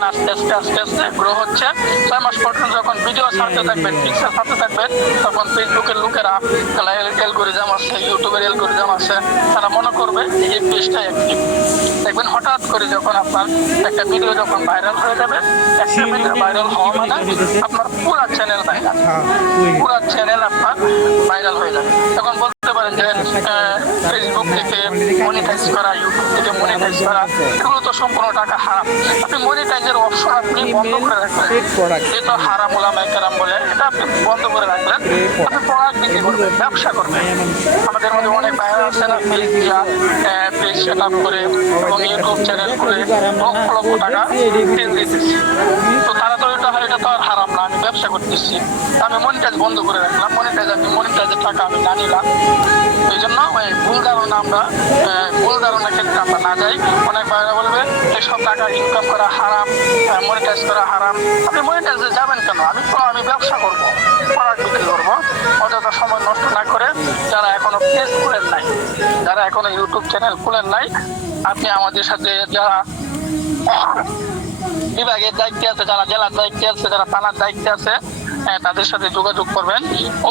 দেখবেন আস্তে আস্তে আস্তে আস্তে গ্রো হচ্ছে। 6 মাস পর্যন্ত যখন ভিডিও ছাড়তে থাকবেন, পিকচার ছাড়তে থাকবেন, তখন ফেসবুকের লোকেরা, অ্যালগরিদম আছে, ইউটিউবের অ্যালগরিদম আছে, তারা মনে করবে এই পেজটা অ্যাক্টিভ। দেখবেন হঠাৎ করে যখন আপনার একটা ভিডিও যখন ভাইরাল হয়ে যাবে, একটা ভিডিও ভাইরাল হওয়া মানে আপনার পুরো চ্যানেল ভাইরাল, পুরো চ্যানেল আপনার ভাইরাল হয়ে যাবে। তখন বলতে পারেন যে ফেসবুক থেকে মনিটাইজ করা, ইউটিউব থেকে মনিটাইজ করা, এগুলো তো সম্পূর্ণ টাকা হারাম। আপনি মনিটাইজের অপশন আপনি বন্ধ করে রাখবেন, যেটা হারাম ওলামায়ে কেরাম বলে, এটা আপনি বন্ধ করে রাখলেন। আপনি প্রোডাক্ট বিক্রি করবেন, ব্যবসা করবেন। আমাদের মধ্যে অনেক ভাইরা আছে না, পেজ সেট আপ করে এবং ইউটিউব চ্যানেল করে লক্ষ লক্ষ টাকা দিতেছি। তো তারা তো এটা হয়, এটা তো আর হারাম না, আমি ব্যবসা করতেছি, আমি মনিটাইজ বন্ধ করে রাখলাম। মনিটাইজের টাকা আমি না নিলাম। এই জন্য ভুল ধারণার ক্ষেত্রে আমরা না যাই। অনেক ভাইরা বলবে এসব টাকা ইনকাম করা হারাম, মনিটাইজ করা হারাম। আপনি মনিটাইজে যাবেন কেন? আমি ব্যবসা করবো, প্রোডাক্ট বিক্রি করবো। অযথা সময় নষ্ট না করে, যারা এখনো পেজ খুলেন নাই, যারা এখনো ইউটিউব চ্যানেল খুলেন নাই, আপনি আমাদের সাথে যারা বিভাগের দায়িত্বে আছে, যারা জেলার দায়িত্বে আছে, যারা থানার দায়িত্বে আছে, তাদের সাথে যোগাযোগ করবেন।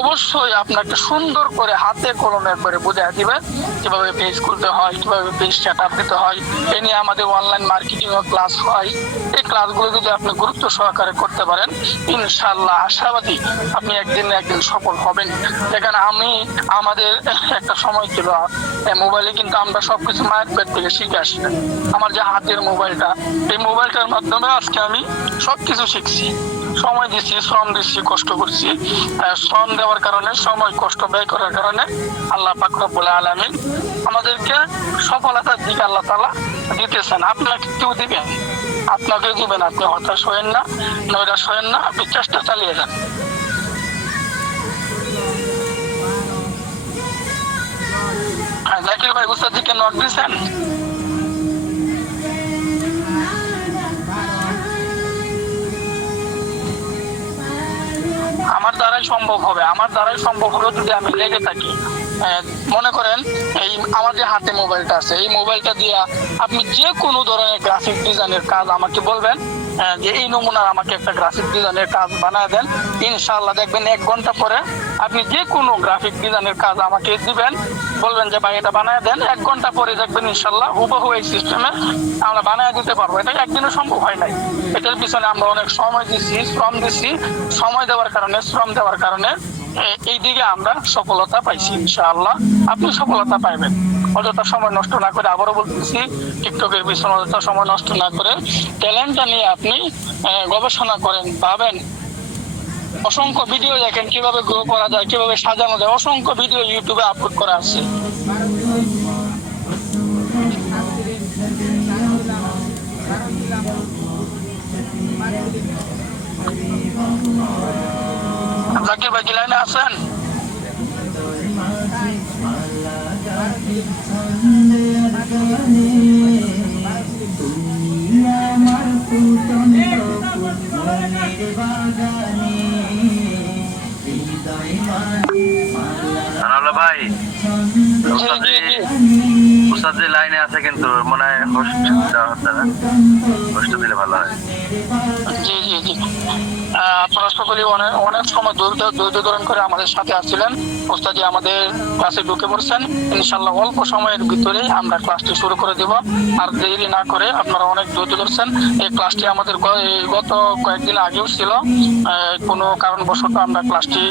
অবশ্যই আপনাকে সুন্দর করে হাতে কলমে একবারে বুঝাই দিবে কিভাবে পেজ খুলতে হয়, কিভাবে পেজ সেট আপ দিতে হয়। এ নিয়ে আমাদের অনলাইন মার্কেটিং এর ক্লাস হয়। এই ক্লাসগুলো যদি আপনি গুরুত্ব সহকারে করতে পারেন, ইনশাআল্লাহ আশাবাদী আপনি একদিন না একদিন সফল হবেন। এখানে আমাদের একটা সময় ছিল, মোবাইলে কিন্তু আমরা সবকিছু মায়ের পেট থেকে শিখে আসি। আমার যে হাতের মোবাইলটা, এই মোবাইলটার মাধ্যমে আজকে আমি সবকিছু শিখছি। সময় দিচ্ছি, শ্রম দিচ্ছি, কষ্ট করছি। শ্রম দেওয়ার কারণে, সময় কষ্ট ব্যয় করার কারণে আল্লাহ পাক রব্বুল আলামিন আমাদেরকে সফলতার দিকে আল্লাহ তাআলা দিতেছেন। আপনাকে কেউ দিবেন, আপনাকে দিবেন। আপনি হতাশ হয়েন না, নৈরাশ হয়েন না, আপনি চেষ্টা চালিয়ে যান। জাকির ভাই উস্তাদজিকে নক দিয়েছেন? আমার দ্বারাই সম্ভব হবে যদি আমি লেগে থাকি। মনে করেন এই আমার যে হাতে মোবাইলটা আছে, এই মোবাইলটা দিয়ে আপনি যে কোনো ধরনের গ্রাফিক ডিজাইনের কাজ আমাকে বলবেন, যে এই নমুনার আমাকে একটা গ্রাফিক ডিজাইনের কাজ বানায় দেন। ইনশাআল্লাহ দেখবেন 1 ঘন্টা পরে আপনি যে কোনো গ্রাফিক ডিজাইনের কাজ আমাকে দিবেন, বলবেন যে ভাই এটা বানায় দেন, 1 ঘন্টা পরে দেখবেন ইনশাআল্লাহ হুবহু এই সিস্টেমে আমরা বানায় দিতে পারবো। এটা একদিনও সম্ভব হয় নাই। এটার পিছনে আমরা অনেক সময় দিচ্ছি, শ্রম দিচ্ছি। সময় দেওয়ার কারণে, শ্রম দেওয়ার কারণে এই দিকে আমরা সফলতা পাইছি। ইনশাআল্লাহ আপনি সফলতা পাইবেন। অযথা সময় নষ্ট না করে, আবারও বলতেছি, টিকটকের পিছনে অযথা সময় নষ্ট না করে ট্যালেন্টটা নিয়ে আপনি গবেষণা করেন, ভাবেন। অসংখ্য ভিডিও দেখেন কিভাবে গ্রো করা যায়, কিভাবে সাজানো যায়। অসংখ্য ভিডিও ইউটিউবে আপলোড করা আছে। জাকির ভাই কি লাইনে আছেন? ভাই উস্তাদ লাইনে আছে, কিন্তু মনে হয় হোস্ট দেওয়া হচ্ছে না। হোস্ট দিলে ভালো হয়। জি জি জি, আপনারা সকলেই অনেক সময় ধৈর্য ধারণ করে আমাদের সাথে আসছিলেন। ওস্তাদজি আমাদের ক্লাসে ঢুকে পড়ছেন। ইনশাআল্লাহ অল্প সময়ের ভিতরে আমরা ক্লাসটি শুরু করে দেব। আর দেরি না করে, আপনারা অনেক ধৈর্য ধরছেন। এই ক্লাসটি আমাদের গত কয়েকদিন আগেও ছিল, কোনো কারণবশত আমরা ক্লাসটি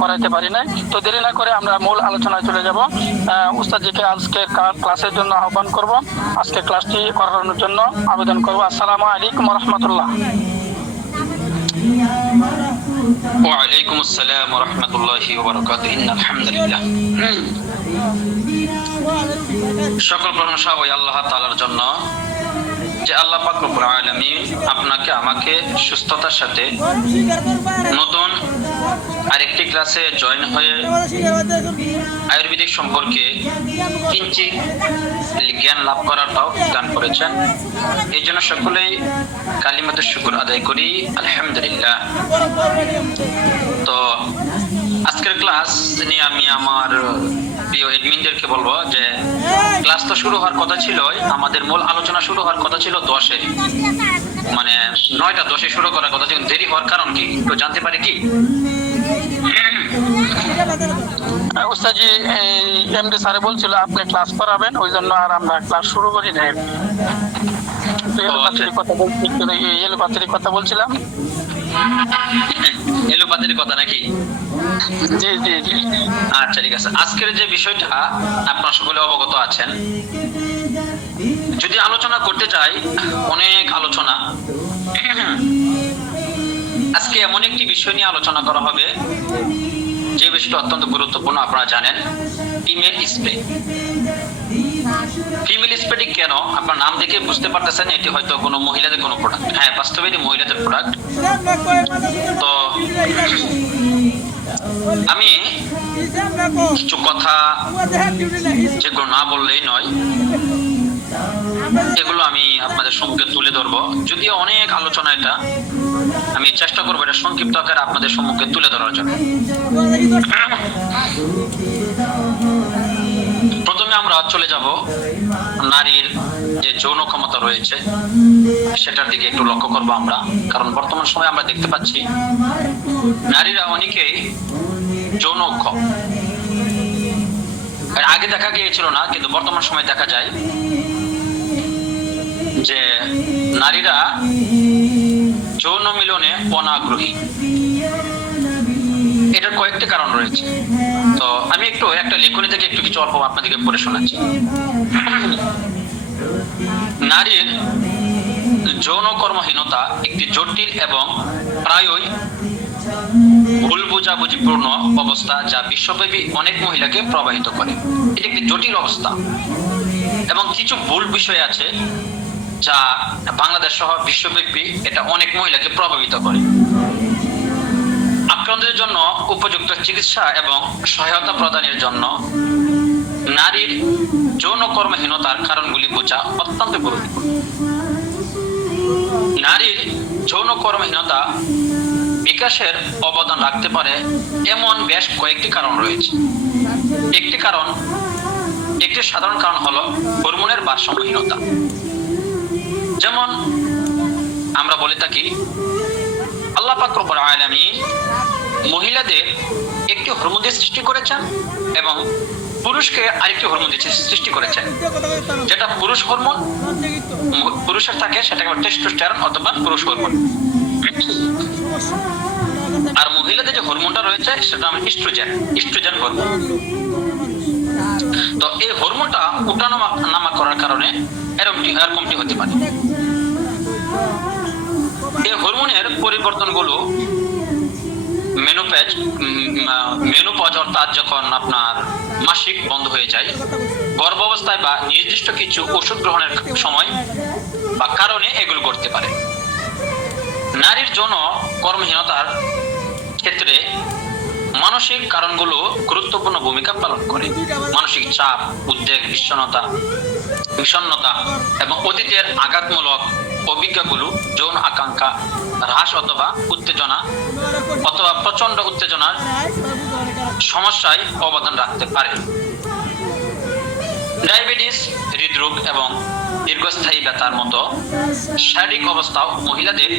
করাইতে পারি নাই। তো দেরি না করে আমরা মূল আলোচনায় চলে যাব। ওস্তাদজিকে আজকে ক্লাসের জন্য আহ্বান করব, আজকে ক্লাসটি করানোর জন্য আবেদন করব। আসসালামু আলাইকুম ওয়া রাহমাতুল্লাহ। ওয়ালাইকুম আসসালাম ওয়া রাহমাতুল্লাহি ওয়া বারাকাতুহু। ইন্নাল হামদুলিল্লাহ। সকল প্রশংসা ওই আল্লাহ তাআলার জন্য, যে আল্লাহ পাক রব্বুল আলামিন আপনাকে আমাকে সুস্থতার সাথে নতুন আরেকটি ক্লাসে জয়েন হয়ে আয়ুর্বেদিক সম্পর্কে কিঞ্চিত জ্ঞান লাভ করার তৌফিক দান করেছেন। এই জন্য সকলেই কালিমাতুশ শুকর আদায় করি, আলহামদুলিল্লাহ। তো আজকের ক্লাস নিয়ে আমি আমার প্রিয় এডমিনদেরকে বলবো যে ক্লাস তো শুরু হওয়ার কথা ছিল, আমাদের মূল আলোচনা শুরু হওয়ার কথা ছিল 10-এ, মানে 9:10 শুরু করার কথা, কিন্তু দেরি হওয়ার কারণ কি একটু জানতে পারি কি? উস্তাদজি এমডি স্যারে বলছিল আপনি ক্লাস করাবেন, ওই জন্য আর আমরা ক্লাস শুরু করি নাই। এলোপাতির কথা বলছিলাম। এলোপাতির কথা নাকি? জি জি জি। আচ্ছা ঠিক আছে। আজকের যে বিষয়টা আপনারা সকলে অবগত আছেন, যদি আলোচনা করতে চাই অনেক আলোচনা। আজকে এমন একটি বিষয় নিয়ে আলোচনা করা হবে যে বিষয়টা অত্যন্ত গুরুত্বপূর্ণ। আপনারা জানেন ফিমেল স্প্রে। ফিমেল স্প্রে কেন? আপনার নাম দেখে বুঝতে পারতেছেন এটি হয়তো কোনো মহিলাদের কোনো প্রোডাক্ট। হ্যাঁ, বাস্তবে এটি মহিলাদের প্রোডাক্ট। তো আমি কিছু কথা যেগুলো না বললেই নয়, এগুলো আমি আপনাদের সম্মুখে তুলে ধরবো। যদিও অনেক আলোচনা, এটা আমি চেষ্টা করবো এটা সংক্ষিপ্ত আকারে আপনাদের সম্মুখে তুলে ধরার জন্য। প্রথমে আমরা চলে যাব নারীর যে যৌন ক্ষমতা রয়েছে সেটার দিকে একটু লক্ষ্য করবো আমরা। কারণ বর্তমান সময়ে আমরা দেখতে পাচ্ছি নারীরা অনেকেই যৌনক্ষম। আগে দেখা গিয়েছিল না, কিন্তু বর্তমান সময়ে দেখা যায় যে নারীরা যৌন মিলনে অনাগ্রহী। এটার কয়েকটি কারণ রয়েছে। তো আমি একটু একটা লেখনী থেকে একটু কিছু অল্প আপনাদেরকে পড়ে শোনাচ্ছি। নারীর যৌন কর্মহীনতা একটি জটিল এবং প্রায়ই ভুল বোঝাবুঝিপূর্ণ অবস্থা, যা বিশ্বব্যাপী অনেক মহিলাকে প্রভাবিত করে। এটি একটি জটিল অবস্থা এবং কিছু ভুল বিষয় আছে যা বাংলাদেশ সহ বিশ্বব্যাপী এটা অনেক মহিলাকে প্রভাবিত করে। আক্রান্তদের জন্য উপযুক্ত চিকিৎসা এবং সহায়তা প্রদানের জন্য নারীর যৌন কর্মহীনতার কারণগুলি বোঝা অত্যন্ত গুরুত্বপূর্ণ। নারীর যৌন কর্মহীনতা বিকাশের অবদান রাখতে পারে এমন বেশ কয়েকটি কারণ রয়েছে। একটি সাধারণ কারণ হলো হরমোনের ভারসাম্যহীনতা। যেমন আমরা বলে থাকি আল্লাহ পাক রব্বুল আলামিন মহিলাদের একটি হরমোন দিয়ে সৃষ্টি করেছেন এবং পুরুষকে আরেকটি হরমোন দিয়ে সৃষ্টি করেছেন। যেটা পুরুষ হরমোন পুরুষের থাকে সেটাকে টেস্টোস্টেরন অথবা পুরুষ হরমোন, আর মহিলাদের যে হরমোনটা রয়েছে সেটা আমরা ইস্ট্রোজেন হরমোন। তো এই হরমোনটা উঠানামা করার কারণে এরকমটি হতে পারে। এই হরমোনের পরিবর্তনগুলো মেনোপজ অর্থাৎ যখন আপনার মাসিক বন্ধ হয়ে যায়, গর্ভাবস্থায় বা নির্দিষ্ট কিছু ওষুধ গ্রহণের সময় বা কারণে এগুলো করতে পারে। নারীর যৌন কর্মহীনতার ক্ষেত্রে মানসিক কারণগুলো গুরুত্বপূর্ণ ভূমিকা পালন করে। মানসিক চাপ, উদ্বেগ, বিষণ্ণতা এবং অতীতের আঘাতমূলক অভিজ্ঞতাগুলো যৌন আকাঙ্ক্ষা হ্রাস অথবা উত্তেজনা অথবা প্রচন্ড উত্তেজনার সমস্যায় অবদান রাখতে পারে। ডায়াবেটিস, হৃদরোগ এবং দীর্ঘস্থায়ী ব্যথার মতো শারীরিক অবস্থাও মহিলাদের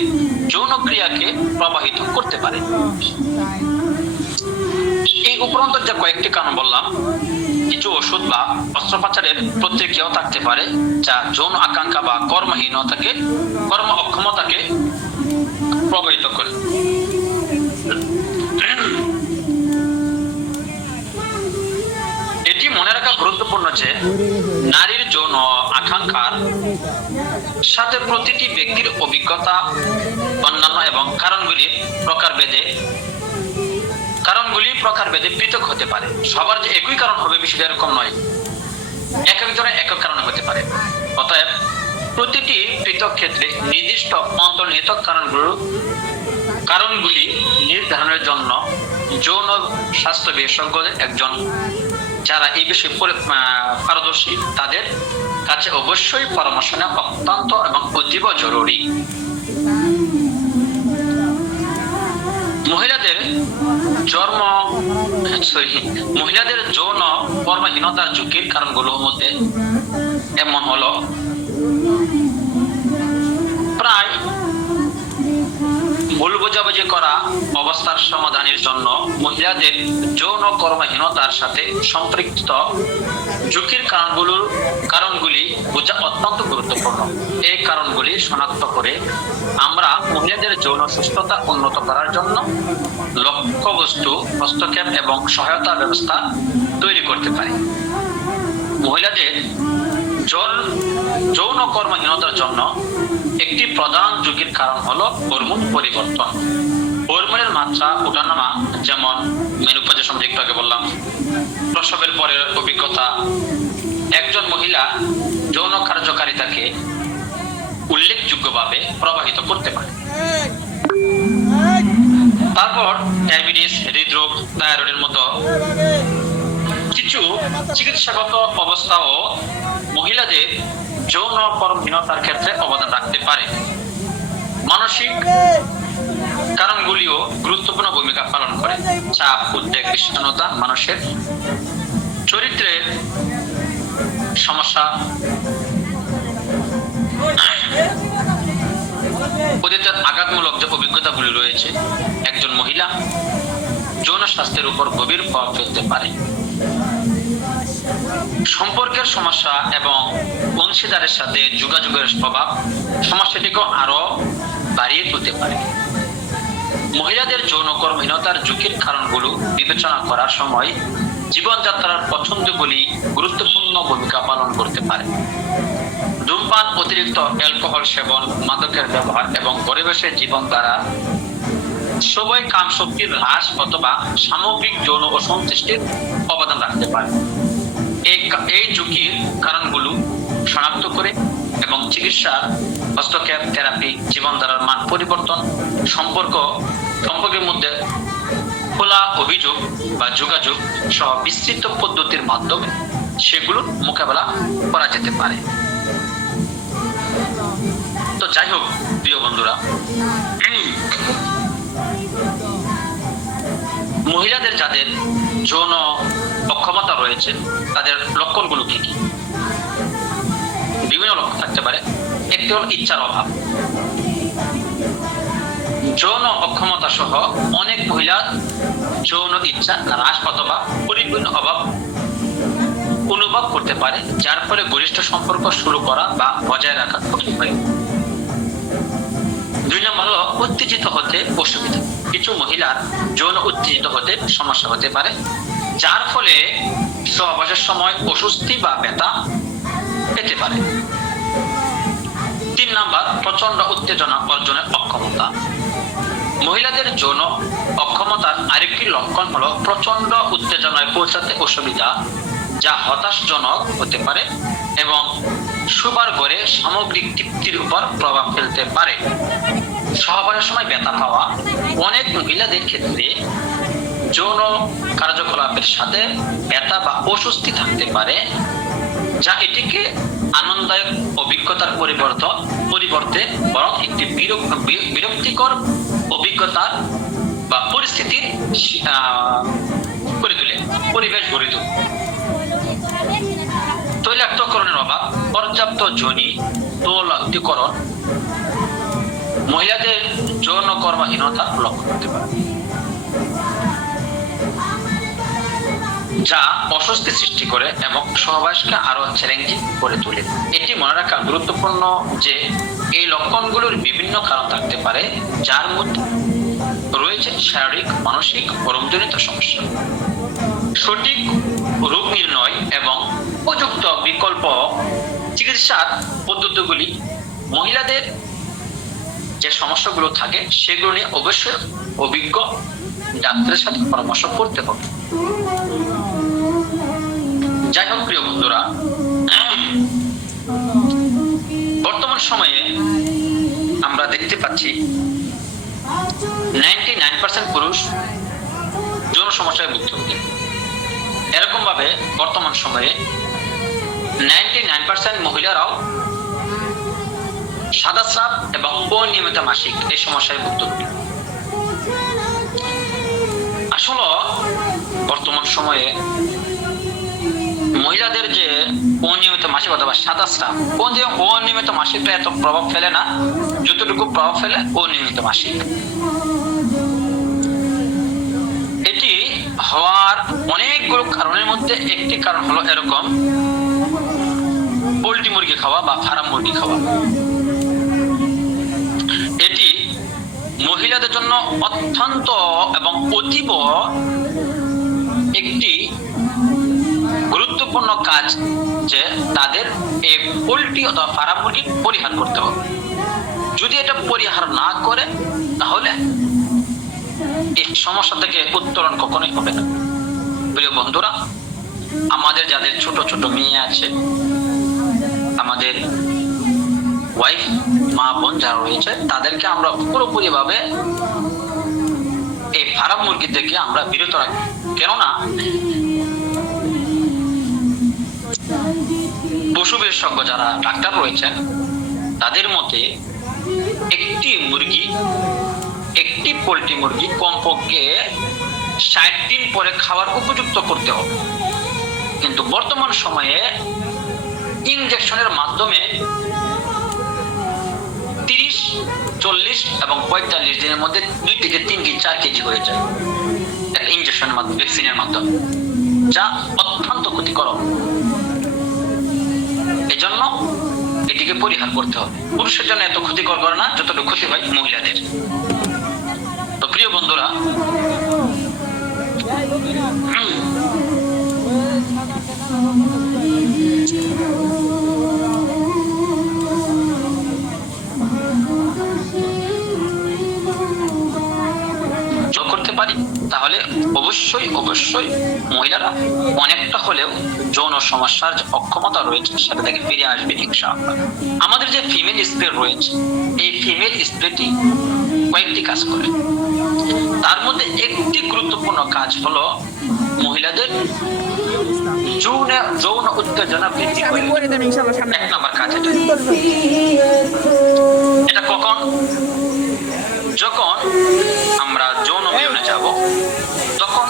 যৌন ক্রিয়াকে প্রভাবিত করতে পারে। এই উপরন্ত যে কয়েকটি কারণ বললাম, কিছু ওষুধ বা অস্ত্রোপচারের প্রতিক্রিয়াও থাকতে পারে যা যৌন আকাঙ্ক্ষা বা কর্ম অক্ষমতাকে প্রভাবিত করে। এটি মনে রাখা গুরুত্বপূর্ণ যে নারীর যৌন আকাঙ্ক্ষার সাথে প্রতিটি ব্যক্তির অভিজ্ঞতা অন্যান্য এবং কারণগুলি প্রকারভেদে পৃথক হতে পারে। সবার যে একই কারণ হবে বিষয়টা এরকম নয়, এক একজনের একক কারণে হতে পারে। অতএব প্রতিটি পৃথক ক্ষেত্রে নির্দিষ্ট অন্তর্নিহিত কারণগুলি নির্ধারণের জন্য যৌন স্বাস্থ্য বিশেষজ্ঞদের একজন যারা এই বিষয়ে পারদর্শী তাদের কাছে অবশ্যই পরামর্শ নেওয়া অত্যন্ত এবং অতীব জরুরি। মহিলাদের যৌন কর্মহীনতার ঝুঁকির কারণগুলোর মধ্যে এমন হলো প্রায় ভুল বোঝাবুঝি করা অবস্থার সমাধানের জন্য মহিলাদের যৌন কর্মহীনতার সাথে সম্পৃক্ত ঝুঁকির কারণগুলি বোঝা অত্যন্ত গুরুত্বপূর্ণ। এই কারণগুলি শনাক্ত করে আমরা মহিলাদের যৌন সুস্থতা উন্নত করার জন্য লক্ষ্যবস্তু, হস্তক্ষেপ এবং সহায়তা ব্যবস্থা তৈরি করতে পারি। মহিলাদের যৌন কর্মহীনতার জন্য একটি প্রধান ঝুঁকির কারণ হলো হরমোন পরিবর্তন। হরমোনের মাত্রা ওঠানামা, যেমন মেনোপজের সম্পর্কে একটু আগে বললাম, প্রসবের পরের অভিজ্ঞতা একজন মহিলা যৌন কার্যকারিতাকে উল্লেখযোগ্যভাবে প্রভাবিত করতে পারে। তারপর ডায়াবেটিস, হৃদরোগ, থাইরয়েডের মতো কিছু চিকিৎসাগত অবস্থাও মহিলাদের যৌন কর্মহীনতার ক্ষেত্রে অবদান রাখতে পারে। মানসিক কারণগুলিও গুরুত্বপূর্ণ ভূমিকা পালন করে। চাপ, উদ্বেগ, বিষণ্ণতা, মানুষের চরিত্রের সমস্যা, ওদের আঘাতমূলক যে অভিজ্ঞতাগুলি রয়েছে একজন মহিলা যৌন স্বাস্থ্যের উপর গভীর প্রভাব ফেলতে পারে। সম্পর্কের সমস্যা এবং অংশীদারের সাথে যোগাযোগের প্রভাব সমস্যাটিকে আরো বাড়িয়ে তুলতে পারে। মহিলাদের যৌন কর্মহীনতার ঝুঁকির কারণগুলো বিবেচনা করার সময় জীবনযাত্রার পছন্দগুলি গুরুত্বপূর্ণ ভূমিকা পালন করতে পারে। ধূমপান, অতিরিক্ত অ্যালকোহল সেবন, মাদকের ব্যবহার এবং পরিবেশের জীবন দ্বারা সবাই কাম শক্তির হ্রাস অথবা সামগ্রিক যৌন অসন্তুষ্টির অবদান রাখতে পারে। এই ঝুঁকির কারণগুলো শনাক্ত করে এবং চিকিৎসার হস্তক্ষেপ, থেরাপি, জীবনধারার মান পরিবর্তন, সম্পর্কের মধ্যে খোলা অভিযোগ বা যোগাযোগ সহ বিস্তৃত পদ্ধতির মাধ্যমে সেগুলো মোকাবেলা করা যেতে পারে। তো যাই হোক প্রিয় বন্ধুরা, মহিলাদের যাদের যৌন অক্ষমতা রয়েছে তাদের লক্ষণগুলো কি কি? বিভিন্ন লক্ষণ থাকতে পারে। একটি হল ইচ্ছার অভাব। যৌন অক্ষমতা সহ অনেক মহিলার যৌন ইচ্ছা হ্রাস অথবা পরিপূর্ণ অভাব অনুভব করতে পারে, যার ফলে ঘনিষ্ঠ সম্পর্ক শুরু করা বা বজায় রাখা কঠিন হয়। 2 নম্বর হলো উত্তেজিত হতে অসুবিধা। কিছু মহিলার যৌন উত্তেজিত হতে সমস্যা হতে পারে, যার ফলে সহবাসের সময় অস্বস্তি বা ব্যথা পেতে পারে। 3 নম্বর প্রচন্ড উত্তেজনা অর্জনের অক্ষমতা। মহিলাদের যৌন অক্ষমতার আরেকটি লক্ষণ হলো প্রচন্ড উত্তেজনায় পৌঁছাতে অসুবিধা, যা হতাশজনক হতে পারে এবং শোবার ঘরে সামগ্রিক তৃপ্তির উপর প্রভাব ফেলতে পারে। সহবাসের সময় ব্যথা পাওয়া। অনেক মহিলাদের ক্ষেত্রে যৌন কার্যকলাপের সাথে ব্যথা বা অস্বস্তি থাকতে পারে, যা এটিকে আনন্দদায়ক অভিজ্ঞতার পরিবর্তে বরং একটি বিরক্তিকর অভিজ্ঞতার বা পরিস্থিতির পরিবেশ গড়ে তোলে। তৈলাক্তকরণের অভাব, পর্যাপ্ত যোনি তৈলাক্তকরণ মহিলাদের যৌন কর্মহীনতা লক্ষণ হতে পারে, যা অস্বস্তি সৃষ্টি করে এবং সহবাসকে আরো চ্যালেঞ্জিং করে তোলে। এটি মনে রাখা গুরুত্বপূর্ণ যে এই লক্ষণগুলোর বিভিন্ন কারণ থাকতে পারে, যার মধ্যে রয়েছে শারীরিক, মানসিক, হরমোনজনিত সমস্যা। সঠিক রোগ নির্ণয় এবং উপযুক্ত বিকল্প চিকিৎসার পদ্ধতিগুলি মহিলাদের যে সমস্যাগুলো থাকে সেগুলো নিয়ে অবশ্যই অভিজ্ঞ ডাক্তারের সাথে পরামর্শ করতে হবে। যাই হোক প্রিয় বন্ধুরা, বর্তমান সময়ে আমরা দেখতে পাচ্ছি 99% পুরুষ যৌন সমস্যায় ভুক্তভোগী। এরকম ভাবে বর্তমান সময়ে 99% মহিলারাও সাদাস্রাব এবং অনিয়মিত মাসিক এই সমস্যায় ভুক্তভোগী। আসলে বর্তমান সময়ে মহিলাদের যে অনিয়মিত মাসিক অথবা সাদা স্রাব, অনিয়মিত মাসিকটা এত প্রভাব ফেলে না যতটুকু প্রভাব ফেলে অনিয়মিত মাসিক। এটি হওয়ার অনেকগুলো কারণের মধ্যে একটি কারণ হলো এরকম পোল্ট্রি মুরগি খাওয়া বা ফার্ম মুরগি খাওয়া। এটি মহিলাদের জন্য অত্যন্ত এবং অতীব একটি গুরুত্বপূর্ণ কাজ যে তাদের এই পোল্ট্রি অথবা ফার্ম মুরগি পরিহার করতে হবে। যদি এটা পরিহার না করে তাহলে এই সমস্যা থেকে উত্তরণ কখনোই হবে না। প্রিয় বন্ধুরা, আমাদের যাদের ছোট ছোট মেয়ে আছে, আমাদের ওয়াইফ মা বোন যারা রয়েছে, তাদেরকে আমরা পুরোপুরি ভাবে এই ফার্ম মুরগি থেকে আমরা বিরত রাখি। কেননা পশু বিশেষজ্ঞ যারা ডাক্তার রয়েছেন তাদের মতে একটি পোল্ট্রি মুরগি কমপক্ষে 60 দিন পরে খাওয়ার উপযুক্ত করতে হবে। কিন্তু বর্তমান সময়ে ইনজেকশনের মাধ্যমে 30, 40 এবং 45 দিনের মধ্যে 2 থেকে 3 কেজি 4 কেজি হয়ে যায় একটা ইনজেকশনের মাধ্যমে, ভ্যাকসিনের মাধ্যমে, যা অত্যন্ত ক্ষতিকর। এজন্য এটিকে পরিহার করতে হবে। পুরুষের জন্য এত ক্ষতিকর করে না যতটুকু ক্ষতি হয় মহিলাদের। তো প্রিয় বন্ধুরা, করতে পারি তাহলে অবশ্যই মহিলারা অনেকটা হলেও যৌন সমস্যার যে অক্ষমতা রয়েছে সেটা থেকে ফিরে আসবে ইনশাআল্লাহ। আমাদের যে ফিমেল স্প্রে রয়েছে, এই ফিমেল স্প্রেটি কয়েকটি কাজ করে। তার মধ্যে একটি গুরুত্বপূর্ণ কাজ হলো মহিলাদের যৌন উত্তেজনা বৃদ্ধি করে। 1 নম্বর কাজ এটা কখন? যখন আমরা যৌন মিলনে যাব, তখন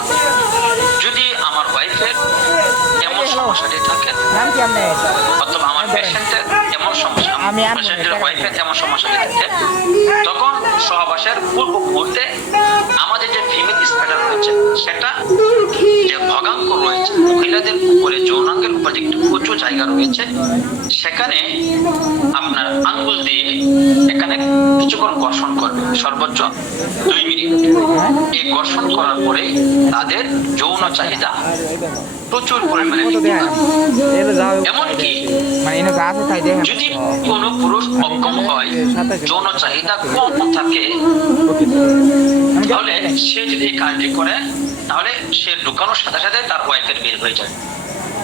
যদি আমার ওয়াইফের এমন সমস্যাটি থাকে অথবা আমার পেশেন্টের এমন সমস্যা, পেশেন্টের ওয়াইফের এমন সমস্যাটি থাকে, তখন সহবাসের পূর্ব মুহূর্তে আমাদের যে ফিমেল স্প্রেডার রয়েছে, সেটা যে ভগাঙ্ক রয়েছে মহিলাদের উপরে, যৌনাঙ্গের উপরে একটু উঁচু জায়গা রয়েছে, সেখানে আপনার আঙ্গুল দিয়ে এখানে কিছুক্ষণ ঘর্ষণ করবে, সর্বোচ্চ 2 মিনিট। এই ঘর্ষণ করার পরে তাদের যৌন চাহিদা প্রচুর পরিমাণে এমনকি যদি কোনো পুরুষ অক্ষম হয়, যৌন চাহিদা কম থাকে, তাহলে সে যদি এই কাজটি করে তাহলে সে ঢুকানোর সাথে সাথে তার ওয়াইফের বের হয়ে যায়।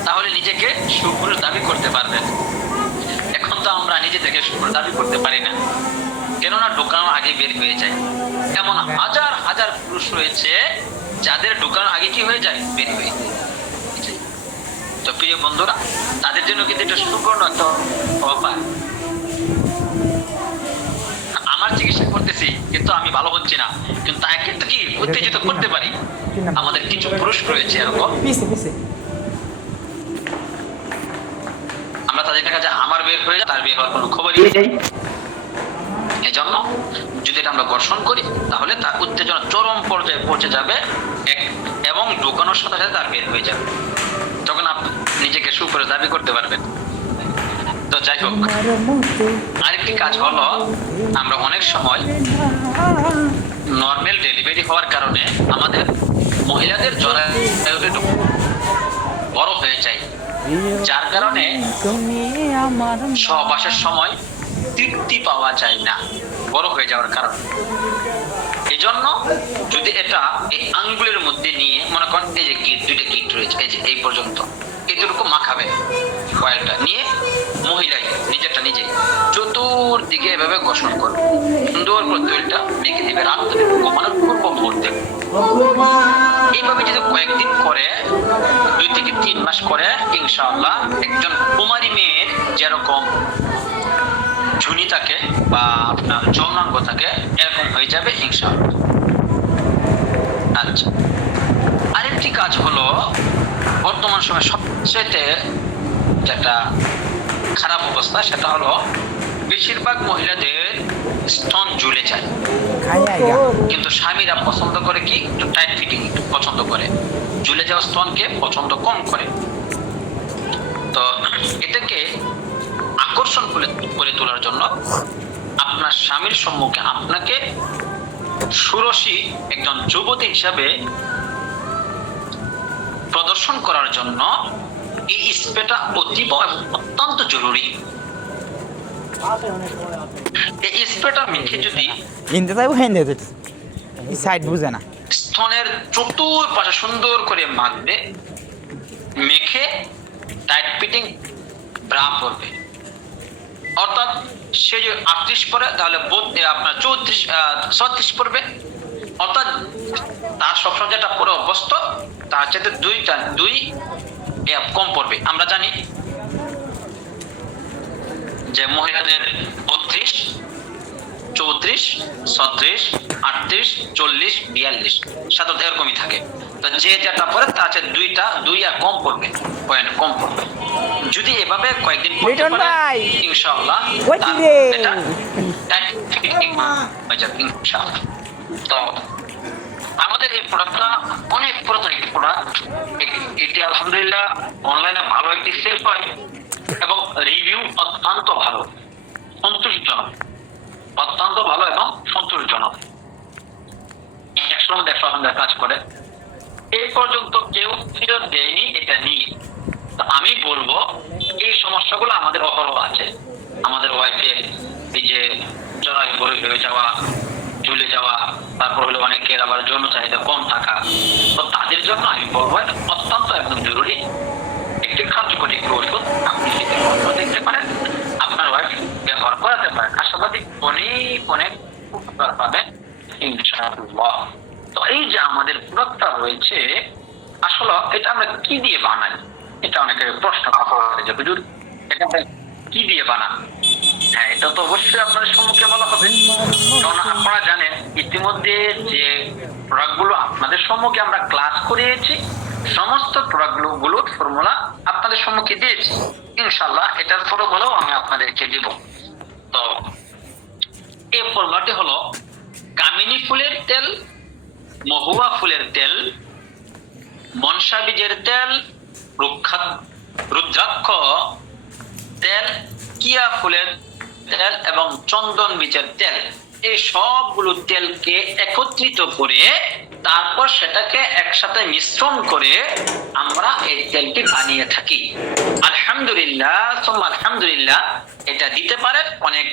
তাহলে নিজেকে সুপুরুষ দাবি করতে পারবেন। এখন তো আমরা নিজেদেরকে সুপুরুষ দাবি করতে পারি না, কেননা ঢুকানোর আগে বের হয়ে যায়। এমন হাজার হাজার পুরুষ রয়েছে যাদের ঢুকানোর আগে কি হয়ে যায়, বের হয়ে যায়। তো প্রিয় বন্ধুরা, তাদের জন্য কিন্তু এটা সুবর্ণ একটা অফার। আমার চিকিৎসা করতেছি কিন্তু আমি ভালো হচ্ছি না, কিন্তু তাকে কিন্তু কি উত্তেজিত করতে পারি। আমাদের কিছু পুরুষ রয়েছে এরকম, আমরা তাদের কাছে আমার বের হয়ে যায়, তার বের হওয়ার কোনো খবরই নেই। এই জন্য যদি এটা আমরা ঘর্ষণ করি তাহলে তার উত্তেজনা চরম পর্যায়ে পৌঁছে যাবে এবং ঢুকানোর সাথে সাথে তার বের হয়ে যাবে। তখন আপনি নিজেকে সুপুরুষ দাবি করতে পারবেন। তো যাই হোক, আরেকটি কাজ হলো, আমরা অনেক সময় নর্মাল ডেলিভারি হওয়ার কারণে আমাদের মহিলাদের জরায়ুটা বড় হয়ে যায়, যার কারণে সহবাসের সময় তৃপ্তি পাওয়া যায় না, বড় হয়ে যাওয়ার কারণে। এই জন্য যদি এটা এই আঙ্গুলের মধ্যে নিয়ে, মনে করেন এই যে গিট, 2টা গিট রয়েছে, এই যে এই পর্যন্ত এতটুকু মাখাবে, কয়েলটা নিয়ে মহিলাই নিজেরটা নিজেই চতুর্দিকে এভাবে ঘর্ষণ করবে, সুন্দর করে তৈলটা মেখে দিবে রাত্রে ঘুমানোর পূর্ব মুহূর্তে। এইভাবে যদি কয়েকদিন করে, 2 থেকে 3 মাস করে, ইনশাআল্লাহ একজন কুমারী মেয়ের যেরকম ঝুনি থাকে বা আপনার যৌনাঙ্গ থাকে এরকম হয়ে যাবে ইনশাআল্লাহ। আচ্ছা, আরেকটি কাজ হলো বর্তমান সময়ে সবচেয়ে যেটা খারাপ অবস্থা সেটা হলো বেশিরভাগ মহিলাদের স্তন ঝুলে যায়, কিন্তু স্বামীরা পছন্দ করে কি একটু টাইট ফিটিং পছন্দ করে, ঝুলে যাওয়া স্তনকে পছন্দ কম করে। তো এটাকে আকর্ষণ করে তোলার জন্য আপনার স্বামীর সম্মুখে আপনাকে সুরসী একজন যুবতী হিসাবে প্রদর্শন করার জন্য এই স্প্রেটা অতীব এবং অত্যন্ত জরুরি। এই স্প্রেটা মেখে যদি সাইড বুঝে না, স্তনের চতুর্পাশে সুন্দর করে মাখবে, মেখে টাইট ফিটিং ব্রা পরবে, অর্থাৎ সে যদি 38 পরে তাহলে আপনার 36 পড়বে, অর্থাৎ তার সবসময় যেটা পরে অভ্যস্ত তার চাইতে দুই কম পড়বে। আমরা জানি যে মহিলাদের 32, 34, 36, 38, 40, 42 সাধারণত এরকমই থাকে। তো যে যেটা পরে তার চেয়ে দুই আর কম পড়বে, পয়েন্ট কম পড়বে। যদি এভাবে কয়েকদিন পড়তে পারে ইনশাআল্লাহ এটা টাইট ফিটিং হয়ে যাবে ইনশাআল্লাহ। তো আমাদের এই প্রোডাক্টটা অনেক পুরাতন একটি প্রোডাক্ট, এটি আলহামদুলিল্লাহ অনলাইনে ভালো একটি সেল হয় এবং রিভিউ অত্যন্ত ভালো, সন্তোষজনক, অত্যন্ত ভালো এবং সন্তোষজনক। 100 কাজ করে। এই পর্যন্ত কেউ ফেরত দেয়নি এটা নিয়ে। তো আমি বলবো এই সমস্যাগুলো আমাদের অহরহ আছে। আমাদের ওয়াইফের এই যে জরায়ু হয়ে যাওয়া, ঝুলে যাওয়া, তারপর হলো অনেকের আবার যৌন চাহিদা কম থাকা, তো তাদের জন্য আমি বলবো অত্যন্ত একদম জরুরি একটি কার্যকরী ওষুধ। আপনি দেখতে পারেন, আপনার ওয়াইফ ব্যবহার করাতে পারেন, আশাবাদী অনেক উপকার পাবেন ইনশাআল্লাহ। তো এই যে আমাদের প্রোডাক্টটা রয়েছে, আসলে এটা আমরা কি দিয়ে বানাই, এটা অনেকের প্রশ্ন যে হুজুর এটা কি দিয়ে বানান। হ্যাঁ, এটা তো অবশ্যই আপনাদের সম্মুখে বলা হবে, কারণ আপনারা জানেন ইতিমধ্যে যে প্রোডাক্টগুলো আপনাদের সম্মুখে আমরা ক্লাস করিয়েছি, সমস্ত প্রোডাক্টগুলোর ফর্মুলা আপনাদের সম্মুখে দিয়েছি। ইনশাআল্লাহ এটার ফর্মুলাও আমি আপনাদেরকে দিব। তো এই ফর্মুলাটি হলো কামিনী ফুলের তেল, মহুয়া ফুলের তেল, মনসা বীজের তেল, রুদ্রাক্ষ তেল, কিয়া ফুলের তেল এবং চন্দন বীজের তেল। এই সবগুলো তেলকে একত্রিত করে তারপর সেটাকে একসাথে মিশ্রণ করে আমরা এই তেলটি বানিয়ে থাকি। আলহামদুলিল্লাহ সুম্মা আলহামদুলিল্লাহ, এটা দিতে পারেন,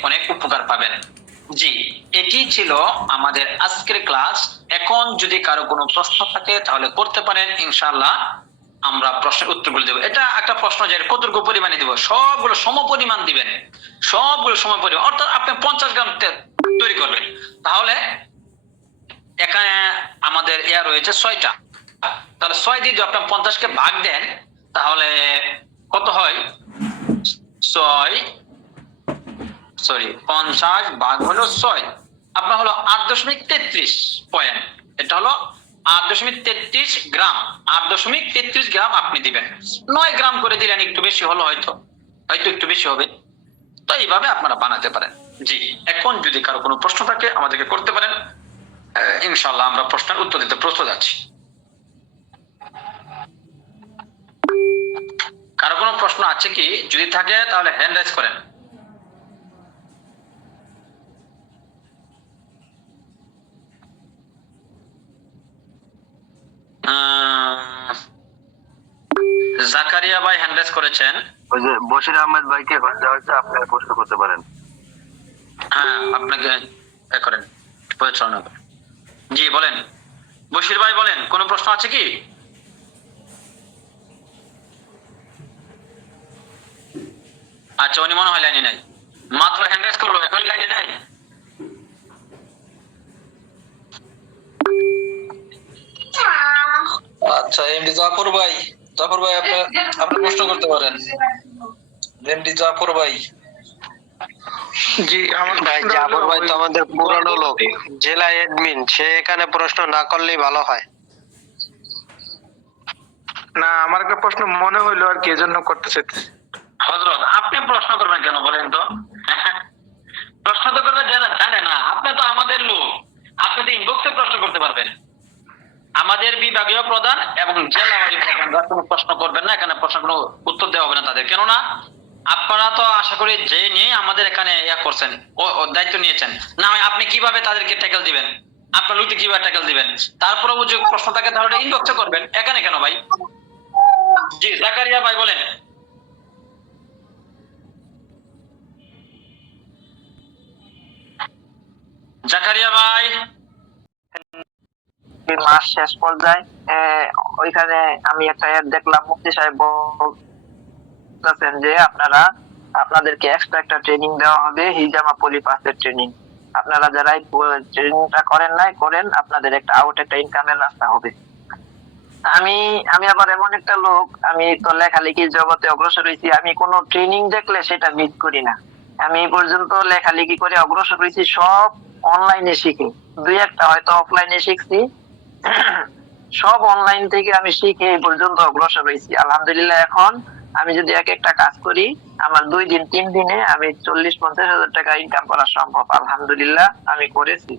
অনেক উপকার পাবেন। জি, এটি ছিল আমাদের আজকের ক্লাস। এখন যদি কারো কোনো প্রশ্ন থাকে তাহলে করতে পারেন, ইনশাআল্লাহ আমরা প্রশ্নের উত্তরগুলো দেবো। এটা একটা প্রশ্ন যে কতটুকু পরিমাণে দিব, সবগুলো সমপরিমাণ দিবেন, সবগুলো সমপরিমাণ। অর্থাৎ আপনি 50 গ্রাম তেল তৈরি করবেন, তাহলে এখানে আমাদের রয়েছে 6টা, তাহলে 6 দিয়ে যদি আপনি 50-কে ভাগ দেন তাহলে কত হয়? 50 ভাগ হলো 6, আপনার হলো 8.33 পয়েন্ট। এটা হলো 8.33 গ্রাম, 8.33 গ্রাম আপনি দিবেন। 9 গ্রাম করে দিলেন, একটু বেশি হলো, হয়তো একটু বেশি হবে। তো এইভাবে আপনারা বানাতে পারেন। জি, এখন যদি কারো কোনো প্রশ্ন থাকে আমাদেরকে করতে পারেন, ইনশাআল্লাহ আমরা প্রশ্নের উত্তর দিতে প্রস্তুত আছি। কারো কোনো প্রশ্ন আছে কি? যদি থাকে তাহলে হ্যান্ড রাইজ করেন। জাকারিয়া ভাই হ্যান্ড রাইজ করেছেন। ওই যে বশির আহমেদ ভাইকে হচ্ছে, আপনি প্রশ্ন করতে পারেন। হ্যাঁ, আপনাকে করেন পরিচালনা করেন। জি বলেন বশির ভাই, বলেন কোনো প্রশ্ন আছে কি? আচ্ছা, উনি মনে হয় লাইনে নাই, মাত্র হ্যান্ড রাইজ করলো, এখন লাইনে নাই। আচ্ছা, এমডি জাফর ভাই আপনি প্রশ্ন করতে পারেন। এমডি জাফর ভাই। জি, আমার ভাই জাফর ভাই তো আমাদের পুরানো লোক, জেলা অ্যাডমিন, সে এখানে প্রশ্ন না করলেই ভালো হয়। না, আমার একটা প্রশ্ন মনে হইলো আর কি, এজন্য করতে চাইতেছি। হযরত আপনি প্রশ্ন করবেন কেন বলেন তো? প্রশ্ন তো করতে জানে না, আপনি তো আমাদের লোক, আপনি তো ইনবক্সে প্রশ্ন করতে পারবেন। আমাদের বিভাগীয় প্রধান এবং জেলাওয়ারি প্রধানরা কোনো প্রশ্ন করবেন না, এখানে প্রশ্ন কোনো উত্তর দেওয়া হবে না তাদের। কেননা আপনারা তো আশা করি যে নিয়ে আমাদের এখানে করছেন, ও দায়িত্ব নিয়েছেন, না হয় আপনি কিভাবে তাদেরকে ট্যাকেল দিবেন, আপনার লোককে কিভাবে ট্যাকেল দিবেন? তারপরে যে প্রশ্ন থাকে তাহলে ইনবক্সে করবেন, এখানে কেন ভাই? জি জাকারিয়া ভাই বলেন। জাকারিয়া ভাই, মাস শেষ পর্যায়ে ওইখানে আমি একটা অ্যাড দেখলাম, মুফতি সাহেব বলতেছেন যে আপনাদেরকে এক্সট্রা একটা ট্রেনিং দেওয়া হবে, হিজামা পলিপাসের ট্রেনিং। আপনারা যারা ট্রেনিংটা করেন নাই করেন, আপনাদের একটা ইনকামের রাস্তা হবে। আমি আবার এমন একটা লোক, আমি তো লেখালেখির জগতে অগ্রসর হয়েছি, আমি কোনো ট্রেনিং দেখলে সেটা মিস করি না। আমি এই পর্যন্ত লেখালেখি করে অগ্রসর হয়েছি সব অনলাইনে শিখে, দুই একটা হয়তো অফলাইনে শিখছি, সব অনলাইন থেকে আমি শিখে এই পর্যন্ত অগ্রসর হয়েছি আলহামদুলিল্লাহ। এখন আমি যদি এক একটা কাজ করি, আমার 2 দিন 3 দিনে আমি 40-50 হাজার টাকা ইনকাম করা সম্ভব আলহামদুলিল্লাহ, আমি করেছি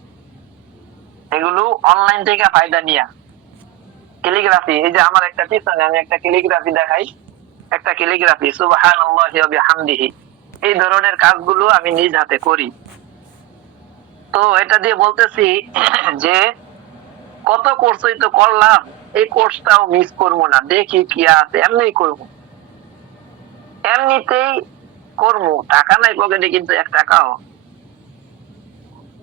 এগুলো অনলাইন থেকে ফায়দা নিয়া। ক্যালিগ্রাফি, এই যে আমার একটা পিছনে আমি একটা ক্যালিগ্রাফি দেখাই, একটা ক্যালিগ্রাফি সুবহানাল্লাহি ওয়া বিহামদিহি, এই ধরনের কাজগুলো আমি নিজ হাতে করি। তো এটা দিয়ে বলতেছি যে কত কোর্সই তো করলাম, এই কোর্সটাও মিস করবো না, দেখি কি আছে, এমনি করবো, এমনিতেই করবো, টাকা নাই পকেটে কিন্তু 1 টাকাও।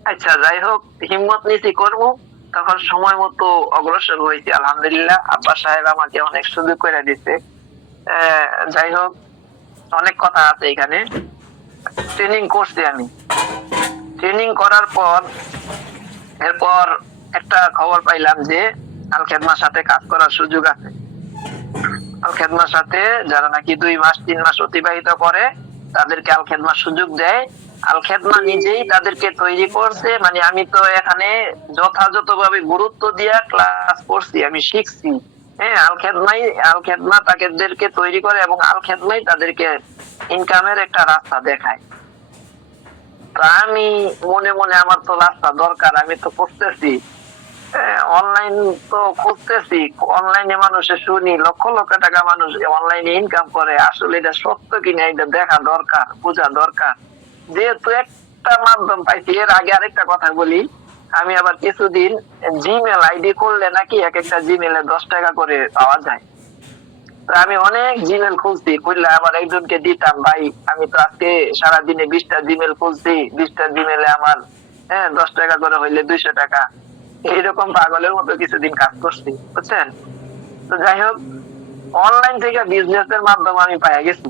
আচ্ছা যাই হোক, হিম্মত নিছি করবো, তখন সময় মতো অগ্রসর হয়েছি আলহামদুলিল্লাহ। আব্বা সাহেব আমাকে অনেক সুযোগ করে দিচ্ছে। যাই হোক, অনেক কথা আছে এখানে। ট্রেনিং করছি আমি, ট্রেনিং করার পর এরপর একটা খবর পাইলাম যে আল খেদমার সাথে কাজ করার সুযোগ আছে। আল খেদমার সাথে যারা নাকি 2 মাস 3 মাস অতিবাহিত করে, তাদেরকে আল খেদমার সুযোগ দেয়। আল খেদমা নিজেই তাদেরকে তৈরি করছে, মানে আমি তো এখানে যথাযথভাবে গুরুত্ব দিয়া ক্লাস করছি, আমি শিখছি। হ্যাঁ, আল খেদমা তাদেরকে তৈরি করে এবং আল খেদমাই তাদেরকে ইনকামের একটা রাস্তা দেখায়। তো আমি মনে মনে আমার তো রাস্তা দরকার, আমি তো করতেছি, অনলাইন তো খুঁজতেছি, অনলাইনে মানুষে শুনি লক্ষ লক্ষ টাকা মানুষ অনলাইনে ইনকাম করে, আসলে এটা সত্য কিনা এটা দেখা দরকার, বোঝা দরকার। যেহেতু একটা মাধ্যম পাইছি, এর আগে আরেকটা কথা বলি, আমি আবার কিছুদিন জিমেল আইডি করলে নাকি এক একটা জিমেলে 10 টাকা করে পাওয়া যায়। তো আমি অনেক জিমেল খুলছি, খুললে আবার একজনকে দিতাম, ভাই আমি তো আজকে সারাদিনে 20টা জিমেল খুলছি, 20টা জিমেলে আমার 10 টাকা করে হইলে 200 টাকা, এইরকম পাগলের মতো কিছুদিন কাজ করছি, বুঝছেন। তো যাই হোক, অনলাইন থেকে বিজনেসের মাধ্যম আমি পাই গেছি,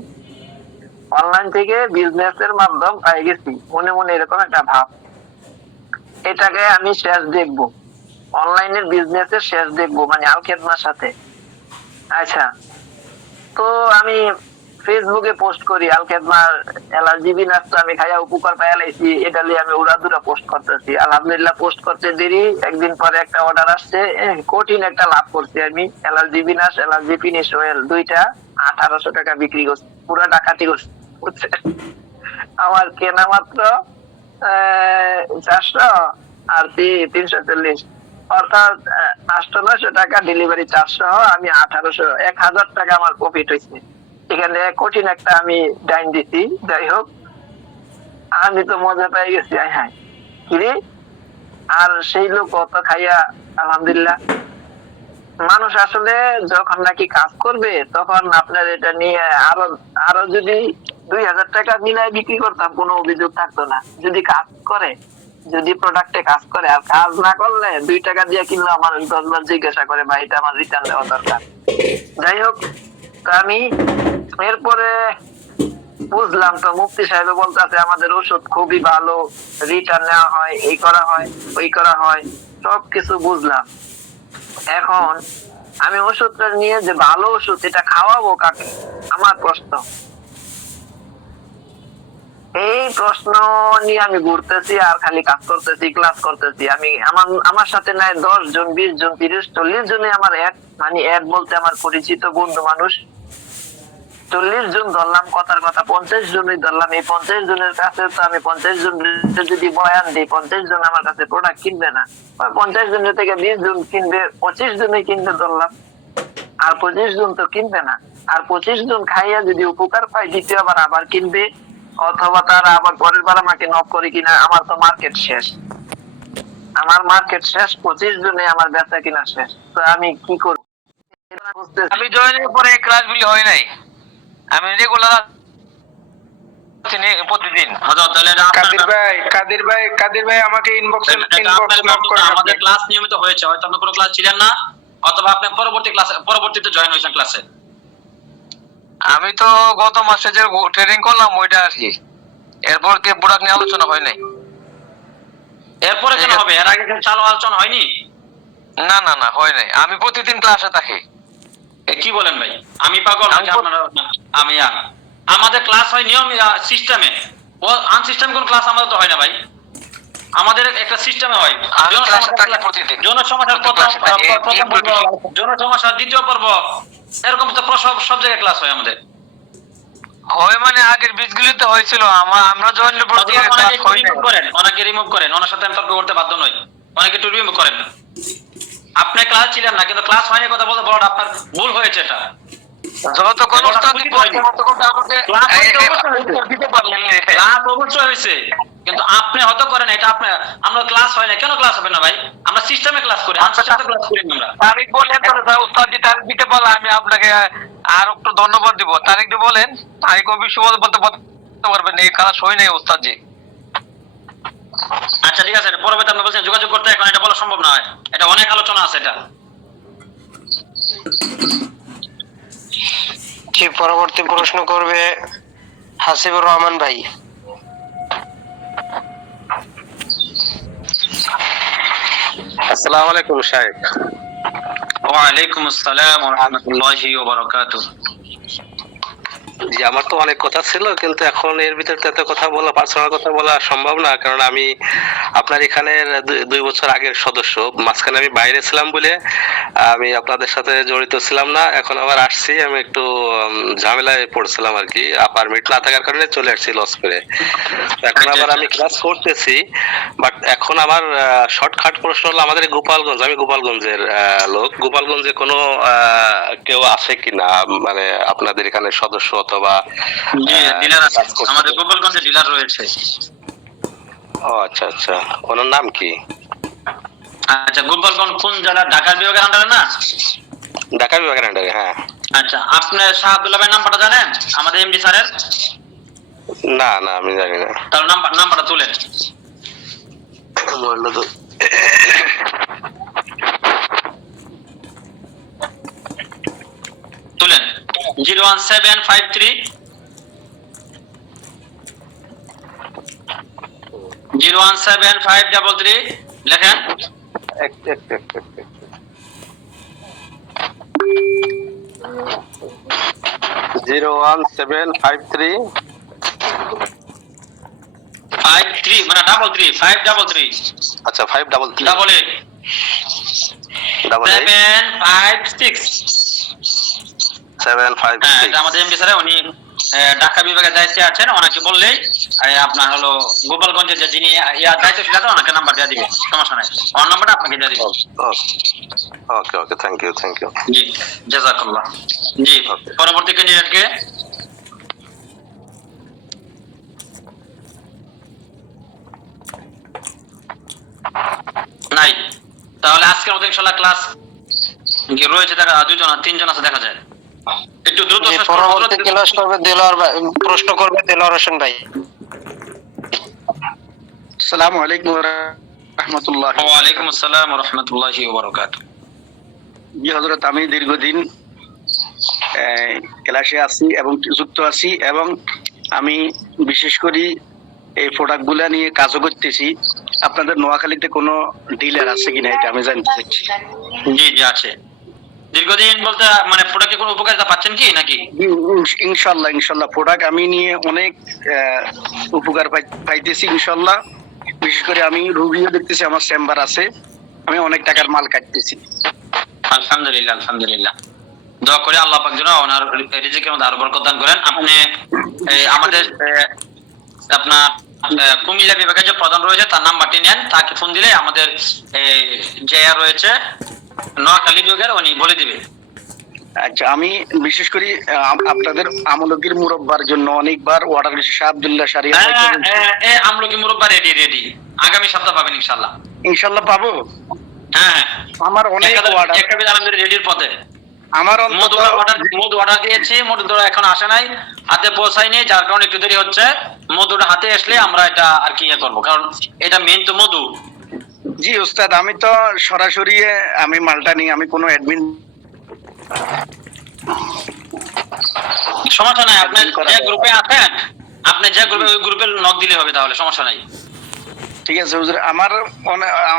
অনলাইন থেকে বিজনেসের মাধ্যম পাই গেছি, মনে মনে এরকম একটা ভাব, এটাকে আমি শেষ দেখবো, অনলাইনের বিজনেসের শেষ দেখবো, মানে আল খেদমার সাথে। আচ্ছা, তো আমি ফেসবুকে পোস্ট করি আল খেদমার এলআরজিবি নাস্তা আমি খাইয়া উপকার পাইয়া লাইছি, এটা নিয়ে আমি উড়াদুরা পোস্ট করতেছি আলহামদুলিল্লাহ। পোস্ট করতে দেরি, একদিন পরে একটা অর্ডার আসছে, কঠিন একটা লাভ করছি আমি। এলআরজিবি নাস, এলআরজি ফিনিশ অয়েল, 2টা 1800 টাকা বিক্রি করছি, পুরো ডাকাতি করছি, বুঝছেন। আমার কেনা মাত্র 400 আর 340, অর্থাৎ 800-900 টাকা, ডেলিভারি 400, আমি 1800, 1000 টাকা আমার প্রফিট হয়েছে। এখানে কঠিন একটা আমি ডাইন দিছি। যাই হোক, আমি তো মজা পেয়ে গেছি, হ্যাঁ কিরে, আর সেই লোক কত খাইয়া আলহামদুলিল্লাহ। মানুষ আসলে যখন নাকি কাজ করবে, তখন আপনার এটা নিয়ে আরো যদি 2000 টাকা মিলাই বিক্রি করতাম, কোনো অভিযোগ থাকতো না। যদি কাজ করে, যদি প্রোডাক্টে কাজ করে, আর কাজ না করলে 2 টাকা দিয়ে কিনলে আমার 10 বার জিজ্ঞাসা করে, ভাই এটা আমার রিটার্ন দেওয়া দরকার। যাই হোক, তো আমি এরপরে বুঝলাম, তো মুফতি সাহেব বলতেছে আমাদের ওষুধ খুবই ভালো, রিটার্ন নেওয়া হয়, এই করা হয়, ওই করা হয়, সবকিছু বুঝলাম। এখন আমি ওষুধটা নিয়ে, যে ভালো ওষুধ, এটা খাওয়াবো কাকে, আমার প্রশ্ন। এই প্রশ্ন নিয়ে আমি ঘুরতেছি আর খালি কাজ করতেছি, ক্লাস করতেছি। আমি আমার সাথে নাই 10 জন, 20 জন, 30, 40 জনে আমার এক, মানে এক বলতে আমার পরিচিত বন্ধু মানুষ 40 জন ধরলাম, কথার কথা 50 জনই ধরলাম। এই 50 জনের কাছে তো আমি 50 জন যদি বয়ান দিই, 50 জন আমার কাছে প্রোডাক্ট কিনবে না। 50 জনের থেকে 20 জন কিনবে, 25 জনই কিনবে ধরলাম, আর 25 জন তো কিনবে না। আর 25 জন খাইয়া যদি উপকার পায়, দ্বিতীয়বার আবার কিনবে, অথবা তারা আবার পরের বার আমাকে নক করে কিনা। আমার তো মার্কেট শেষ, আমার মার্কেট শেষ, 25 জনে আমার বেচা কিনা শেষ। তো আমি কি করব? আমি জয়েনের পরে ক্লাসগুলি হয় নাই, আমি রেগুলার প্রতিদিন। হযরত তাহলে এটা কাদির ভাই আমাকে ইনবক্স নক করে আমাদের ক্লাস নিয়মিত হয়েছে, হয়তো আপনি কোনো ক্লাস ছিলেন না, অথবা আপনি পরবর্তীতে জয়েন হয়েছেন ক্লাসে। আমি তো গত মাসে যে ট্রেনিং করলাম ওইটা আর কি, এরপর কি প্রোডাক্ট নিয়ে আলোচনা হয় নাই। এরপরে কেন হবে? এর আগে চালু আলোচনা হয়নি? না না না, হয় নাই। আমি প্রতিদিন ক্লাসে থাকি। কি বলেন ভাই? আমি পাগল নাকি আপনারা? আমাদের ক্লাস হয় নিয়ম সিস্টেমে, ও আনসিস্টেম কোন ক্লাস আমাদের তো হয় না ভাই। আমাদের একটা সিস্টেমে হয়। জনসমস্যার জনসমস্যার দ্বিতীয় পর্ব, এরকম তো সব জায়গায় ক্লাস হয় আমাদের। হয় মানে আগের বীজগুলিতে হয়েছিল, আমরা জয়েন অনেকে রিমুভ করেন, ওনার সাথে আমি তর্ক করতে বাধ্য নই, অনেকে একটু রিমুভ করেন। আপনি ক্লাস ছিলেন না, কিন্তু ক্লাস হয়নি কথা বলতে বড় আপনার ভুল হয়েছে। এটা যতক্ষণ অবশ্যই হয়েছে, কিন্তু আপনি হয়তো করেন এটা। আমরা ক্লাস হয় না, কেন ক্লাস হবে না ভাই? আমরা সিস্টেমে ক্লাস করি, আনসিস্টেমে ক্লাস করি আমরা। তারিখ বললেন উস্তাদজি, তারিখ দিতে বলে আমি আপনাকে আর একটু ধন্যবাদ দিব। তারিখটি বলেন, তারিখ অবশ্য বলতে পারবেন। এই ক্লাস হয় নাই উস্তাদজি। আচ্ছা ঠিক আছে, পরবর্তী আপনি বলছেন যোগাযোগ করতে, এখন এটা বলা সম্ভব নয়, এটা অনেক আলোচনা আছে এটা। জি, পরবর্তী প্রশ্ন করবে হাসিবুর রহমান ভাই। আসসালামু আলাইকুম শাইখ। ওয়ালাইকুম আসসালাম ওয়া রাহমাতুল্লাহি ওয়া বারাকাতুহু। জি, আমার তো অনেক কথা ছিল, কিন্তু এখন এর ভিতরে তো এত কথা বলা, পার্সোনাল কথা বলা সম্ভব না, কারণ আমি আপনার এখানের 2 বছর আগের সদস্য। মাঝখানে আমি বাইরে ছিলাম বলে আমি আপনাদের সাথে জড়িত ছিলাম না। এখন আবার আসছি, আমি একটু ঝামেলায় পড়ছিলাম আর কি, পারমিট না থাকার কারণে চলে আসছি লস করে। এখন আবার আমি ক্লাস করতেছি, বাট এখন আমার শর্টকাট প্রশ্ন হলো, আমাদের গোপালগঞ্জ, আমি গোপালগঞ্জের লোক, গোপালগঞ্জে কোনো কেউ আছে কিনা, মানে আপনাদের এখানে সদস্য অথবা ডিলার আছে আমাদের গোপালগঞ্জে, ডিলার রয়েছে। ও আচ্ছা আচ্ছা, ওনার নাম কি? আচ্ছা, গোপালগঞ্জ কোন জেলা? ঢাকা বিভাগের আন্ডারে না? ঢাকা বিভাগের আন্ডারে, হ্যাঁ। আচ্ছা, আপনার শাহ আব্দুল্লাহ ভাই নাম্বারটা জানেন আমাদের এমডি স্যারের? না না, আমি জানি না। তাহলে নাম্বারটা তুলেন। তুলেন 01753 01753 লেখেন। 01753 53 মানে 533 আচ্ছা 533 888 756 হ্যাঁ, এটা আমাদের এমডি স্যার, উনি ঢাকা বিভাগের দায়িত্বে আছেন। ওনাকে বললেই আপনার হলো গোপালগঞ্জের যে যিনি দায়িত্বশীল আছেন, ওনাকে নাম্বার দিয়ে দিবে, সমস্যা নাই। ওর নাম্বারটা আপনাকে দিয়ে দিবে। ওকে ওকে, থ্যাংক ইউ। জি, জাযাকাল্লাহ। জি, পরবর্তী ক্যান্ডিডেটকে নাই। তাহলে আজকের মতো ইনশাআল্লাহ ক্লাস কি রয়েছে, তারা 2 জন 3 জন আছে দেখা যায়। একটু দ্রুত শেষ করুন। পরবর্তী ক্লাস করবে দেলোয়ার ভাই, প্রশ্ন করবে দেলোয়ার হোসেন ভাই। আসসালামু আলাইকুম ওয়া রাহমাতুল্লাহি। ওয়া আলাইকুম আসসালাম ওয়া রাহমাতুল্লাহি ওয়া বারাকাতুহু। জি হযরত, আমি দীর্ঘদিন ক্লাসে আছি এবং যুক্ত আছি, এবং আমি বিশেষ করে এই প্রোডাক্টগুলা নিয়ে কাজও করতেছি। আপনাদের নোয়াখালীতে কোনো ডিলার আছে কিনা এটা আমি জানতে চাচ্ছি। জি আছে। দীর্ঘদিন বলতে মানে প্রোডাক্টে কোনো উপকারিতা পাচ্ছেন কি নাকি? ইনশাল্লাহ ইনশাল্লাহ প্রোডাক্ট আমি নিয়ে অনেক উপকার পাইতেছি ইনশাল্লাহ। বিশেষ করে আমি রুগীও দেখতেছি, আমার চেম্বার আছে, আমি অনেক টাকার মাল কাটতেছি। আলহামদুলিল্লাহ আলহামদুলিল্লাহ। দোয়া করে আল্লাহ পাক যেন ওনার রিজিকের মধ্যে আরো বরকত দান করেন। আপনি আমাদের আপনার কুমিল্লা বিভাগের যে প্রধান রয়েছে তার নাম্বারটি নেন, তাকে ফোন দিলে আমাদের যে রয়েছে নোয়াখালী বিভাগের উনি বলে দিবে। আচ্ছা, আমি বিশেষ করে আপনাদের আমলকির মুরব্বার জন্য অনেকবার অর্ডার করেছি। শাহ আব্দুল্লাহ শারিয়া আমলকি মুরব্বা রেডি রেডি, আগামী সপ্তাহ পাবেন ইনশাআল্লাহ। ইনশাল্লাহ পাবো। হ্যাঁ, আমার অনেক অর্ডার, একটা বিল আমাদের রেডির পথে। আমার মধু অর্ডার দিয়েছি, মধু এখন আসে নাই, হাতে পৌঁছায়নি, যার কারণে একটু দেরি হচ্ছে। মধুটা হাতে আসলে আমরা এটা আর কি করবো, কারণ এটা মেইন তো মধু। জি ওস্তাদ, আমি তো সরাসরি আমি মালটা নিই, আমি কোনো অ্যাডমিন সমস্যা নাই। আপনি যে গ্রুপে আছেন, আপনি যে গ্রুপে, ওই গ্রুপে নক দিলে হবে, তাহলে সমস্যা নাই। ঠিক আছে হুজুর, আমার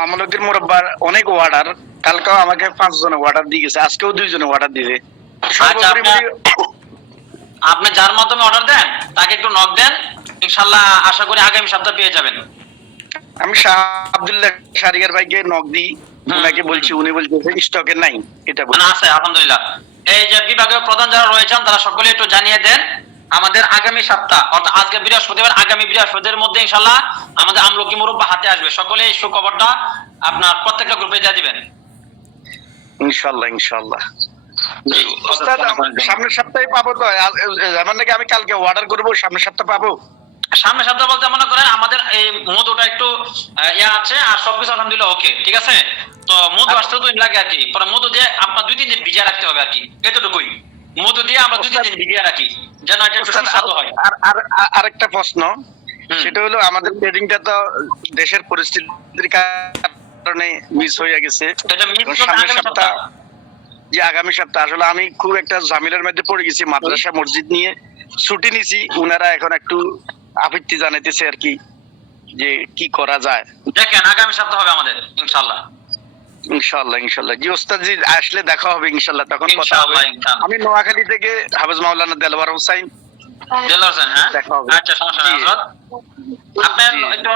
আমলকির মুরব্বার অনেক অর্ডার, কালকেও আমাকে 5 জনে অর্ডার দিয়ে গেছে, আজকেও 2 জনে অর্ডার দিবে। আচ্ছা, আপনি যার মাধ্যমে অর্ডার দেন তাকে একটু নক দেন, ইনশাআল্লাহ আশা করি আগামী সপ্তাহ পেয়ে যাবেন। আমি শাহ আব্দুল্লাহ শারিয়ার ভাইকে নক দিই, ওনাকে বলছি, উনি বলছে স্টকে নাই, এটা মানে আছে আলহামদুলিল্লাহ। এই যে বিভাগীয় প্রধান যারা রয়েছেন তারা সকলে একটু জানিয়ে দেন, আমাদের আগামী সপ্তাহ অর্থাৎ আজকে বৃহস্পতিবার, আগামী বৃহস্পতির মধ্যে ইনশাআল্লাহ আমাদের আমলকি মুরব্বা হাতে আসবে। সকলে এই সুখবরটা আপনার প্রত্যেকটা গ্রুপে দিয়ে দিবেন ইনশাআল্লাহ ইনশাআল্লাহ। ওস্তাদ, সামনের সপ্তাহে পাবো তো? এমন নাকি আমি কালকে অর্ডার করবো, সামনের সপ্তাহে পাবো? সামনের সপ্তাহ বলতে মনে করেন আমাদের এই মধুটা একটু আছে, আর সবকিছু আলহামদুলিল্লাহ ওকে, ঠিক আছে। তো মধু আসতে 2 দিন লাগে আর কি, পরে মধু দিয়ে আপনার 2-3 দিন ভিজিয়ে রাখতে হবে আর কি, এতটুকুই। মধু দিয়ে আমরা 2-3 দিন ভিজিয়ে রাখি যেন এটা একটু সুস্বাদু হয়। আরেকটা প্রশ্ন, সেটা হলো আমাদের ট্রেডিংটা তো দেশের পরিস্থিতির কারণে মিস হয়ে গেছে। সামনের সপ্তাহ, যে আগামী সপ্তাহ, আসলে আমি খুব একটা ঝামেলার মধ্যে পড়ে গেছি, মাদ্রাসা মসজিদ নিয়ে ছুটি নিছি, উনারা এখন একটু আপত্তি জানাইতেছে আর কি, যে কি করা যায়। দেখেন আগামী সপ্তাহ হবে আমাদের ইনশাআল্লাহ ইনশাআল্লাহ ইনশাআল্লাহ। জি ওস্তাদ জি, আসলে দেখা হবে ইনশাআল্লাহ, তখন কথা হবে। ইনশাআল্লাহ। আমি নোয়াখালী থেকে হাফেজ মাওলানা দেলওয়ার হোসেন। হ্যাঁ, দেখা হবে। আচ্ছা, সমস্যা নাই হযরত। আপনি একটু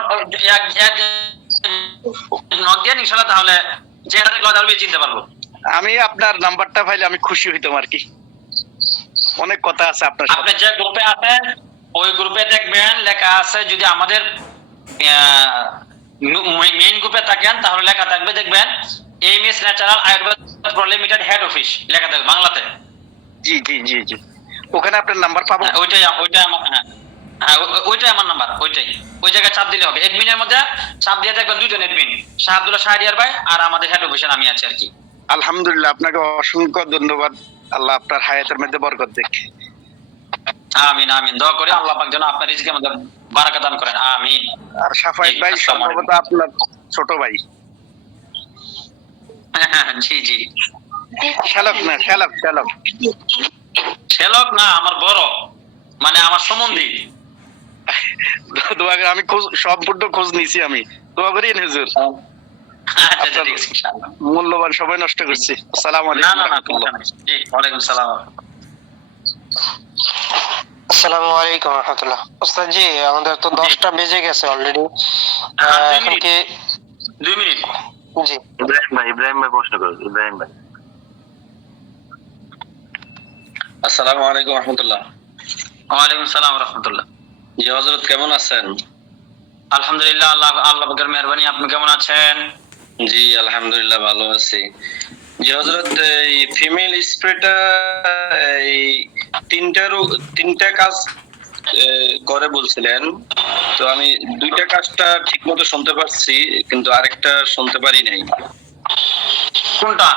এক নক দিয়ে ইনশাআল্লাহ, তাহলে চেহারা দেখলে আমি চিনতে পারবো। আমি আপনার নাম্বারটা পাইলে আমি খুশি হইতাম আর কি, অনেক কথা আছে আপনার সাথে। আপনি যে গ্রুপে আছেন ওই গ্রুপে দেখবেন লেখা আছে, যদি আমাদের মেইন গ্রুপে থাকেন তাহলে লেখা থাকবে, দেখবেন MS natural Ayurveda limited head office লেখা থাকবে বাংলাতে। জি জি জি জি, ওখানে আপনার নাম্বার পাবো? ওইটাই আমার, হ্যাঁ ওইটাই আমার নাম্বার, ওইটাই। ওই জায়গায় চাপ দিলে হবে, এডমিনের মধ্যে চাপ দিয়ে দেখবেন 2 জন এডমিন, শাহ আব্দুল্লাহ শাহরিয়ার ভাই আর আমাদের হেড অফিসের আমি আছি আর কি। আলহামদুলিল্লাহ, আপনাকে অসংখ্য ধন্যবাদ। আল্লাহ আপনার হায়াতের মধ্যে বরকত দেখ। আমিন আমিন। দোয়া করি আল্লাহ পাক যেন আপনার রিজিকের মধ্যে বারাকা দান করেন। আমিন। আর সাফায়েত ভাই সম্ভবত আপনার ছোট ভাই? জি জি। শ্যালক না, শ্যালক শ্যালক শ্যালক না, আমার বড়, মানে আমার সম্বন্ধী। দোয়া করে, আমি সম্পূর্ণ খোঁজ নিছি, আমি দোয়া করি হুজুর। আচ্ছা ঠিক আছে ইনশাআল্লাহ। মূল্যবান সময় নষ্ট করছি। আসসালামু আলাইকুম। না না না, জি ওয়ালাইকুম সালাম। আসসালামু আলাইকুম রাহমাতুল্লাহ। ওস্তাদ জি, আমাদের তো 10টা বেজে গেছে অলরেডি, এখন কি 2 মিনিট? জি ইব্রাহিম ভাই প্রশ্ন করুন। ইব্রাহিম ভাই। আসসালামু আলাইকুম রাহমাতুল্লাহ। ওয়ালাইকুম সালাম রাহমাতুল্লাহ। জি হযরত, কেমন আছেন? আলহামদুলিল্লাহ, আল্লাহ পাকের মেহেরবানি। আপনি কেমন আছেন? জি আলহামদুলিল্লাহ ভালো আছি। জি হযরত, এই ফিমেল স্প্রেটা এই তিনটা কাজ করে বলছিলেন, তো আমি 2টা কাজটা ঠিক মতো শুনতে পারছি, কিন্তু আরেকটা শুনতে পারি নাই। কোনটা?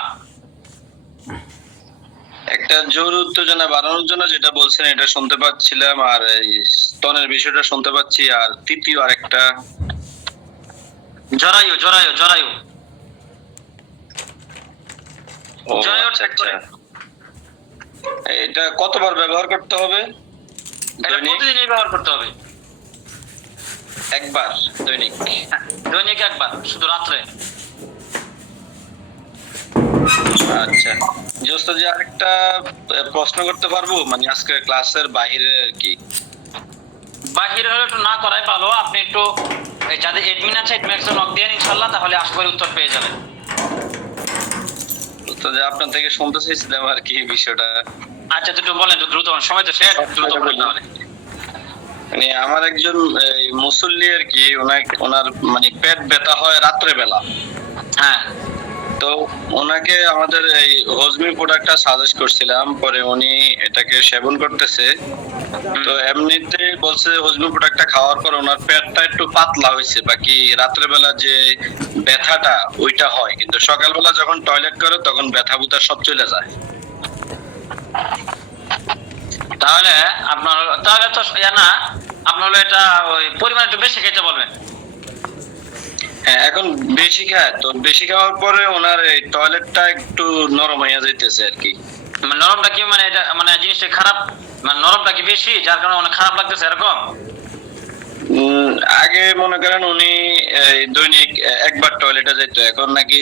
একটা জোর উত্তেজনা বাড়ানোর জন্য যেটা বলছেন এটা শুনতে পাচ্ছিলাম, আর এই স্তনের বিষয়টা শুনতে পাচ্ছি, আর তৃতীয় আরেকটা জরায়ু জরায়ু জরায়ু ও আচ্ছা আচ্ছা। এটা কতবার ব্যবহার করতে হবে? প্রতিদিনই ব্যবহার করতে হবে। একবার দৈনিক? দৈনিক একবার, শুধু রাত্রে। আচ্ছা জি ওস্তাদ জি, আরেকটা প্রশ্ন করতে পারবো, মানে আজকে ক্লাসের বাইরে আর কি? বাহির হলে একটু না করাই ভালো, আপনি একটু এই যাদের এডমিন আছে এডমিনকে নক দিয়ে ইনশাআল্লাহ, তাহলে আশা করি উত্তর পেয়ে যাবেন। তো যে আপনার থেকে শুনতে চাইছিলাম আর কি বিষয়টা। আচ্ছা তো একটু বলেন, একটু দ্রুত বলেন, সময় তো শেষ, দ্রুত বলেন তাহলে। মানে আমার একজন মুসল্লি আর কি, ওনার মানে পেট ব্যথা হয় রাত্রে বেলা। হ্যাঁ, তো ওনাকে আমাদের এই হজমি প্রোডাক্টটা সাজেস্ট করছিলাম, পরে উনি এটাকে সেবন করতেছে। তো এমনিতে বলছে হজমি প্রোডাক্টটা খাওয়ার পর ওনার পেটটা একটু পাতলা হয়েছে, বাকি রাত্রে বেলা যে ব্যথাটা ওইটা হয়, কিন্তু সকালবেলা যখন টয়লেট করে তখন ব্যথা বুথা সব চলে যায়। তাহলে আপনার তাহলে তো না, আপনার হলো এটা ওই পরিমাণ একটু বেশি খেতে বলবেন। হ্যাঁ, এখন বেশি খায়, তো বেশি খাওয়ার পরে ওনার এই টয়লেটটা একটু নরম হয়ে যাইতেছে আর কি। মানে নরমটা কি, মানে এটা মানে জিনিসটা খারাপ, মানে নরমটা কি বেশি যার কারণে অনেক খারাপ লাগতেছে এরকম? আগে মনে করেন উনি দৈনিক একবার টয়লেটে যাইতো, এখন নাকি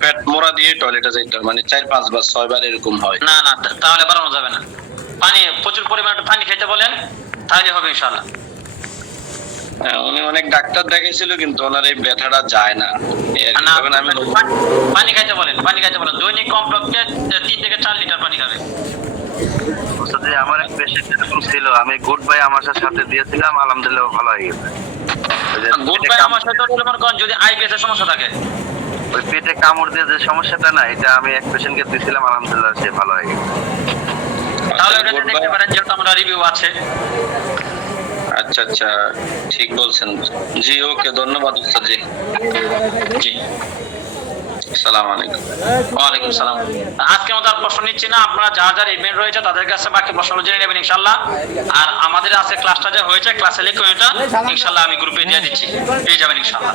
পেট মোড়া দিয়ে টয়লেটে যাইতো, মানে 4-5 বার 6 বার এরকম হয়। না না, তাহলে বাড়ানো যাবে না। পানি, প্রচুর পরিমাণে পানি খেতে বলেন, তাহলে হবে ইনশাআল্লাহ। উনি অনেক ডাক্তার দেখাইছিল কিন্তু ওনার এই ব্যথাটা যায় না। না, তখন আমি পানি খাইতে বলেন, পানি খাইতে বলেন, দৈনিক কমপক্ষে 3 থেকে 4 লিটার পানি খাবে। আমার এক পেশেন্ট এরকম ছিল, আমি গুড বাই আমাশার সাথে দিয়েছিলাম, আলহামদুলিল্লাহ ভালো হয়ে গেছে। গুড বাই আমার সাথে মনে করেন যদি আইবিএস এর সমস্যা থাকে, ওই পেটে কামড় দিয়ে যে সমস্যাটা না, এটা আমি এক পেশেন্টকে দিয়েছিলাম, আলহামদুলিল্লাহ সে ভালো হয়ে গেছে। তাহলে ওটা দেখতে পারেন, যেহেতু আমরা রিভিউ আছে। আচ্ছা আচ্ছা, ঠিক বলছেন জি। ওকে, ধন্যবাদ উস্তাদ জি। জি, আসসালামু আলাইকুম। ওয়ালাইকুম সালাম। আজকে মতো আর প্রশ্ন নিচ্ছি না, আপনারা যার যার ইভেন্ট রয়েছে তাদের কাছে বাকি প্রশ্নগুলো জেনে নেবেন ইনশাআল্লাহ। আর আমাদের আজকে ক্লাসটা যে হয়েছে, ক্লাসে লিখুন এটা, ইনশাআল্লাহ আমি গ্রুপে দিয়ে দিচ্ছি, পেয়ে যাবেন ইনশাআল্লাহ।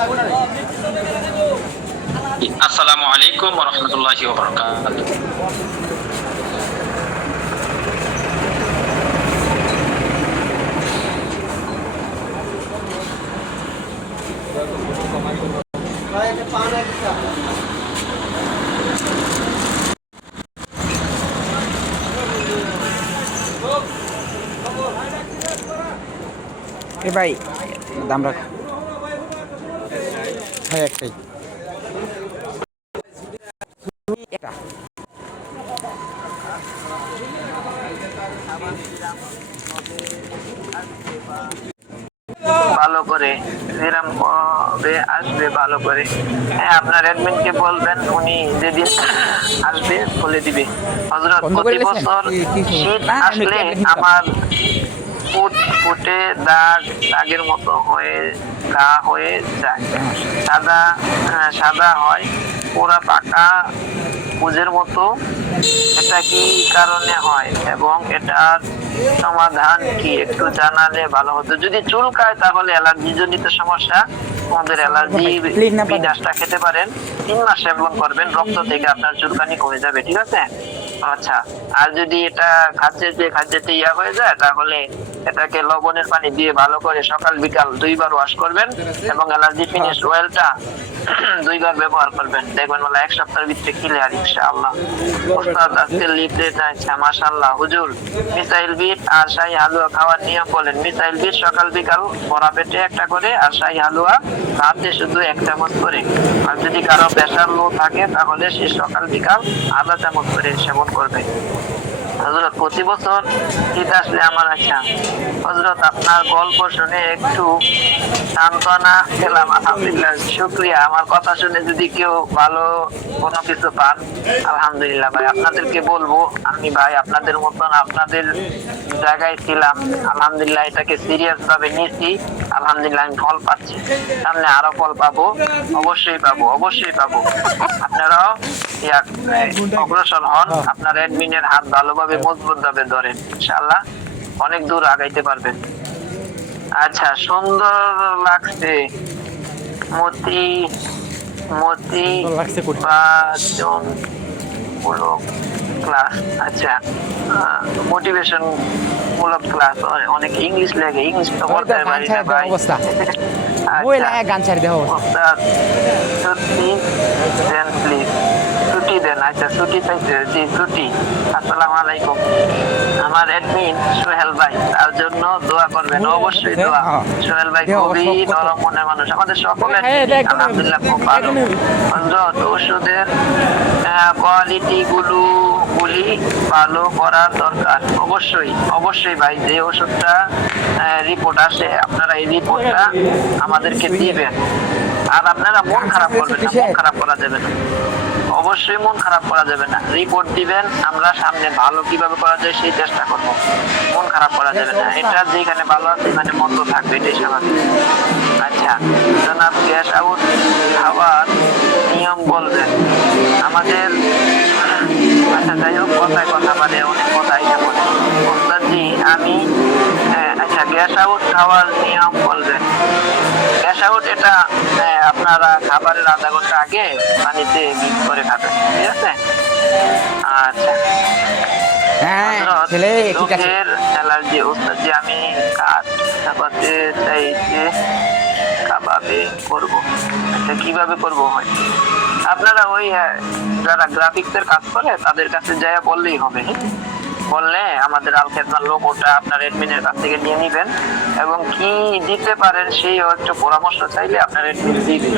আসসালামু আলাইকুম ওয়া রাহমাতুল্লাহি ওয়া বারাকাতুহু। এ ভাই দাম রাখ, হ্যাঁ একটাই। ভালো করে বিরাম কবে আসবে ভালো করে। হ্যাঁ, আপনার অ্যাডমিনকে বলবেন, উনি যেদিন আসবে বলে দিবে। হযরত প্রতি বছর শীত আসলে আমার ফুটে দাগের মতো হয়ে ঘা হয়ে যায়, সাদা হয়, পোড়া পাকা পুজের মতো। এটা কি কারণে হয় এবং এটার সমাধান কি একটু জানালে ভালো হতো। যদি চুলকায় তাহলে অ্যালার্জি জনিত সমস্যা, আমাদের অ্যালার্জি বিনাশটা খেতে পারেন, 3 মাস সেবন করবেন, রক্ত থেকে আপনার চুলকানি কমে যাবে, ঠিক আছে? আচ্ছা, আর যদি এটা খাদ্যতে ইয়া হয়ে যায়, তাহলে এটাকে লবণের পানি দিয়ে ভালো করে সকাল বিকাল 2 বার ওয়াশ করবেন এবং অ্যালার্জি ফিনিশ অয়েলটা 2 বার ব্যবহার করবেন, দেখবেন বলে 1 সপ্তাহের ভিতরে ক্লিয়ার ইনশাআল্লাহ। ওস্তাদ আজকে লিফলেট আছে, মাশাআল্লাহ। হুজুর, মিসাইল বিট আর শাহী হালুয়া খাওয়ার নিয়ম বলেন। মিসাইল বিট সকাল বিকাল ভরা পেটে একটা করে, আর শাহী হালুয়া রাতে শুধু 1 চামচ করে। আর যদি কারো প্রেসার লো থাকে তাহলে সে সকাল বিকাল আধা চামচ করে সেবন করবে। হযরত প্রতি বছর শীত আসলে আমার আচ্ছা হযরত আপনার গল্প শুনে একটু সান্ত্বনা পেলাম, আলহামদুলিল্লাহ, শুকরিয়া। আমার কথা শুনে যদি কেউ ভালো কোনো কিছু পান, আলহামদুলিল্লাহ। ভাই, আপনাদেরকে বলবো, আমি ভাই আপনাদের মতন আপনাদের জায়গায় ছিলাম, আলহামদুলিল্লাহ, এটাকে সিরিয়াস ভাবে নিয়েছি, আলহামদুলিল্লাহ আমি ফল পাচ্ছি, সামনে আরো ফল পাবো, অবশ্যই পাবো, অবশ্যই পাবো। আপনারাও অগ্রসর হন, আপনার অ্যাডমিনের হাত ভালোভাবে মজবুত ভাবে ধরেন, ইনশাআল্লাহ অনেক দূর আগাইতে পারবেন। আচ্ছা, সুন্দর লাগছে ক্লাস। আচ্ছা, মোটিভেশন মূলক ক্লাস, অনেক ইংলিশ লাগে, ইংলিশ তো বলতে পারি না ভাই। গান ছাড় দেও, সত্যি দেন প্লিজ, ছুটি দেন আচ্ছা ছুটি চাইছে, জি ছুটি। আসসালামু আলাইকুম। আমার অ্যাডমিন সোহেল ভাই, তার জন্য দোয়া করবেন, অবশ্যই দোয়া। সোহেল ভাই খুবই নরম মনের মানুষ, আমাদের সকলের আলহামদুলিল্লাহ খুব ভালো। হযরত ওষুধের কোয়ালিটি গুলি ভালো করার দরকার। অবশ্যই অবশ্যই ভাই, যে ওষুধটা রিপোর্ট আসে আপনারা এই রিপোর্টটা আমাদেরকে দিবেন। আর আপনারা মন খারাপ করবেন না, মন খারাপ করা যাবে না, অবশ্যই মন খারাপ করা যাবে না। রিপোর্ট দিবেন, আমরা সামনে ভালো কিভাবে করা যায় সেই চেষ্টা করব। মন খারাপ করা যাবে না, এটা যেখানে ভালো আছে মানে মন্দ থাকবে, এটাই স্বাভাবিক। আচ্ছা, জনাব গ্যাস আউট খাওয়ার নিয়ম বলবেন আমাদের। আচ্ছা যাই হোক, কথায় কথা মানে অনেক কথা এটা বলে ওস্তাদজি আমি। আচ্ছা, গ্যাস আউট খাওয়ার নিয়ম বলবেন। গ্যাস আউট এটা আপনারা খাবারের আধা ঘন্টা আগে পানিতে মিক্স করে খাবেন, ঠিক আছে? আচ্ছা, চোখের অ্যালার্জি ওস্তাদজি আমি কাজ চাপাতে চাইছি, কাবাবে করবো। আচ্ছা কিভাবে করবো হয়, আপনারা ওই যারা গ্রাফিক্সের কাজ করে তাদের কাছে যাইয়া বললেই হবে। বললে আমাদের আল খেদমার লোগোটা আপনার অ্যাডমিনের কাছ থেকে নিয়ে নিবেন এবং কি দিতে পারেন সেই একটা পরামর্শ চাইলে আপনার অ্যাডমিন দিবে,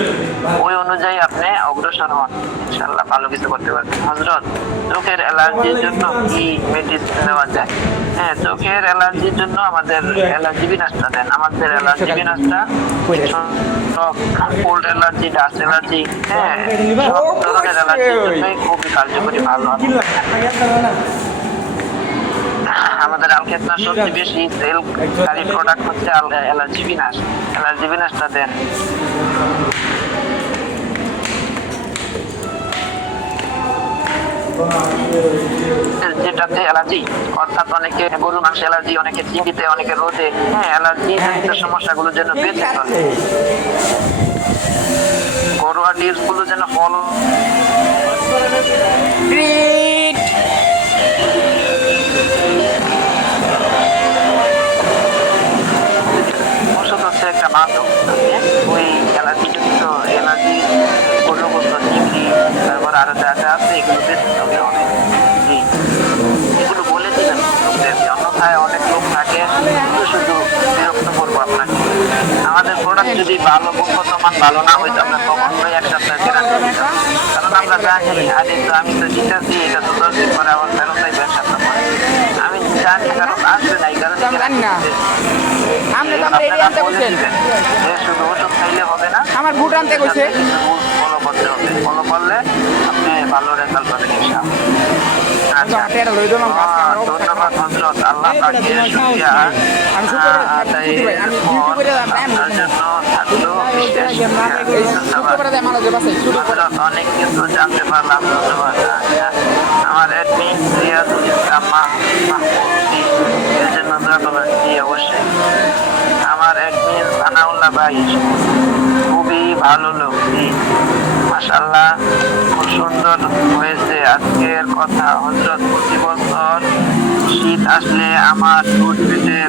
ওই অনুযায়ী আপনি অগ্রসর হন, ইনশাআল্লাহ ভালো কিছু করতে পারবেন। হযরত চোখের অ্যালার্জির জন্য কি মেডিসিন নেওয়া যায়? হ্যাঁ, চোখের অ্যালার্জির জন্য আমাদের অ্যালার্জি বিনাশটা দেন। আমাদের অ্যালার্জি বিনাশটা সব কোল্ড অ্যালার্জি, ডাস্ট অ্যালার্জি, হ্যাঁ সব ধরনের অ্যালার্জির জন্যই খুবই কার্যকরী, ভালো। আমাদের আল খেদমার সবচেয়ে বেশি সেলকারী প্রোডাক্ট হচ্ছে অ্যালার্জি বিনাশ। অ্যালার্জি বিনাশটা দেন। যেটাতে অ্যালার্জি, অর্থাৎ অনেকে গরুর মাংস অ্যালার্জি, অনেকে চিংড়িতে, অনেকে রোদে, হ্যাঁ অ্যালার্জি সমস্যাগুলো যেন বেঁচে চলে। ঘরোয়া ডিশ গুলো যেন ফল ওষুধ হচ্ছে একটা মাদক, ওই অ্যালার্জিজনিত অ্যালার্জি গরুগ্রস্ত চিংড়ি, তারপর আরো যা যা আছে এগুলো বেঁচে হবে অনেক। জি, এগুলো বলে দিবেন লোকদেরকে, অন্যথায় অনেক লোক থাকে শুধু বিরক্ত করবো আপনাকে। আমাদের প্রোডাক্ট যদি ভালো গুণগত মান ভালো না হইতো আমরা কখনোই এক সপ্তাহ গ্যারান্টি দিতাম, কারণ আমরা জানি আরে তো আমি তো দিতেছি, এটা তো 10 দিন পরে আবার ফেরত চাইবে এক সপ্তাহ পরে, আমি জানি কারণ আসবে না, এই কারণে শুধু ওষুধ খাইলে হবে না, আমার বুট আনতে কইছে, ফলো করতে হবে। ফলো করলে আপনি ভালো রেজাল্ট পাবেন ইনশাআল্লাহ। আচ্ছা, ধন্যবাদ হযরত, আল্লাহ পাকের শুকরিয়া আদায়ের পর আপনার জন্য থাকলো বিশেষ ধন্যবাদ। অনেক কিছু জানতে পারলাম, ধন্যবাদ। আচ্ছা, আমার অ্যাডমিন রিয়াদুল ইসলাম মাহমুদি এর জন্য দোয়া করবেন। জি অবশ্যই। আমার অ্যাডমিন সানাউল্লাহ ভাই খুবই ভালো লোক, জি মাশাআল্লাহ খুব সুন্দর হয়েছে আজকের কথা। হযরত প্রতি বছর শীত আসলে আমার ঠোঁট পেটে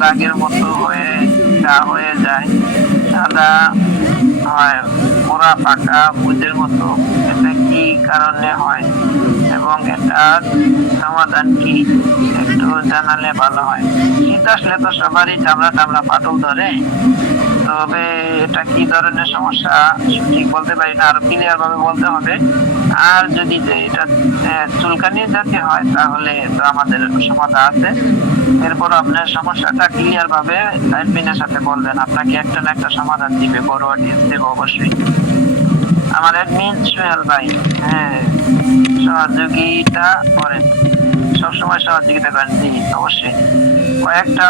দাগের মতো হয়ে যায়, সাদা হয়, পোড়া পাকা বুঝের মতো, এটা কি কারণে হয় এবং এটার সমাধান কি একটু জানালে ভালো হয়। শীত আসলে তো সবারই চামড়া ফাটল ধরে, তবে এটা কি ধরনের সমস্যা ঠিক বলতে পারি না, আরো ক্লিয়ার ভাবে বলতে হবে। আর যদি এটা চুলকানি জাতীয় হয় তাহলে তো আমাদের সমাধান আছে। এরপর আপনার সমস্যাটা ক্লিয়ার ভাবে অ্যাডমিনের সাথে বলবেন, আপনাকে একটা না একটা সমাধান দিবে, ঘরোয়া টিপস দেবে অবশ্যই। আমার অ্যাডমিন সোহেল ভাই, হ্যাঁ সহযোগিতা করেন, সবসময় সহযোগিতা করেন। জি অবশ্যই। কয়েকটা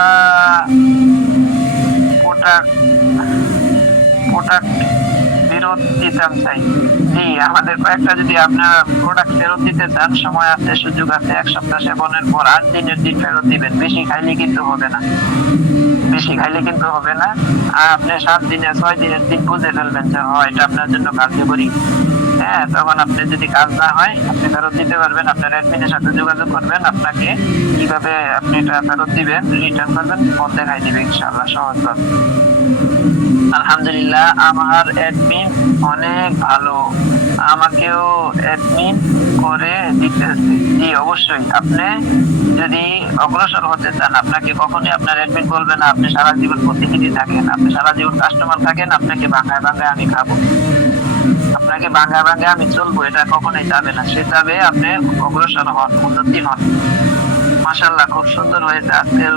প্রোডাক্ট ফেরত দিতাম চাই। জি, আমাদের কয়েকটা যদি আপনারা প্রোডাক্ট ফেরত দিতে চান, সময় আছে, সুযোগ আছে, 1 সপ্তাহ সেবনের পর 8 দিনের দিন ফেরত দিবেন। বেশি খাইলে কিন্তু হবে না, আর আপনি 7 দিনে 6 দিনের দিন বুঝে ফেলবেন যে এটা আপনার জন্য কার্যকরী, হ্যাঁ, তখন আপনি যদি কাজ না হয় আপনি ফেরত দিতে পারবেন। আপনার অ্যাডমিনের সাথে যোগাযোগ করবেন, আপনাকে কিভাবে আপনি এটা ফেরত দিবেন, রিটার্ন করবেন, পথ দেখাই দিবে ইনশাআল্লাহ, সহজ ভাবে। আলহামদুলিল্লাহ, আমার অ্যাডমিন অনেক ভালো, আমাকেও অ্যাডমিন করে দিতেছে। জি অবশ্যই, আপনি যদি অগ্রসর হতে চান, আপনাকে কখনোই আপনার অ্যাডমিন বলবে না আপনি সারা জীবন প্রতিনিধি থাকেন, আপনি সারা জীবন কাস্টমার থাকেন, আপনাকে ভাঙায় ভাঙায় আমি খাবো, আপনাকে ভাঙায় ভাঙায় আমি চলবো, এটা কখনোই যাবে না। সে যাবে আপনি অগ্রসর হন, উন্নতি হন। মাশাআল্লাহ, খুব সুন্দর হয়েছে আজকের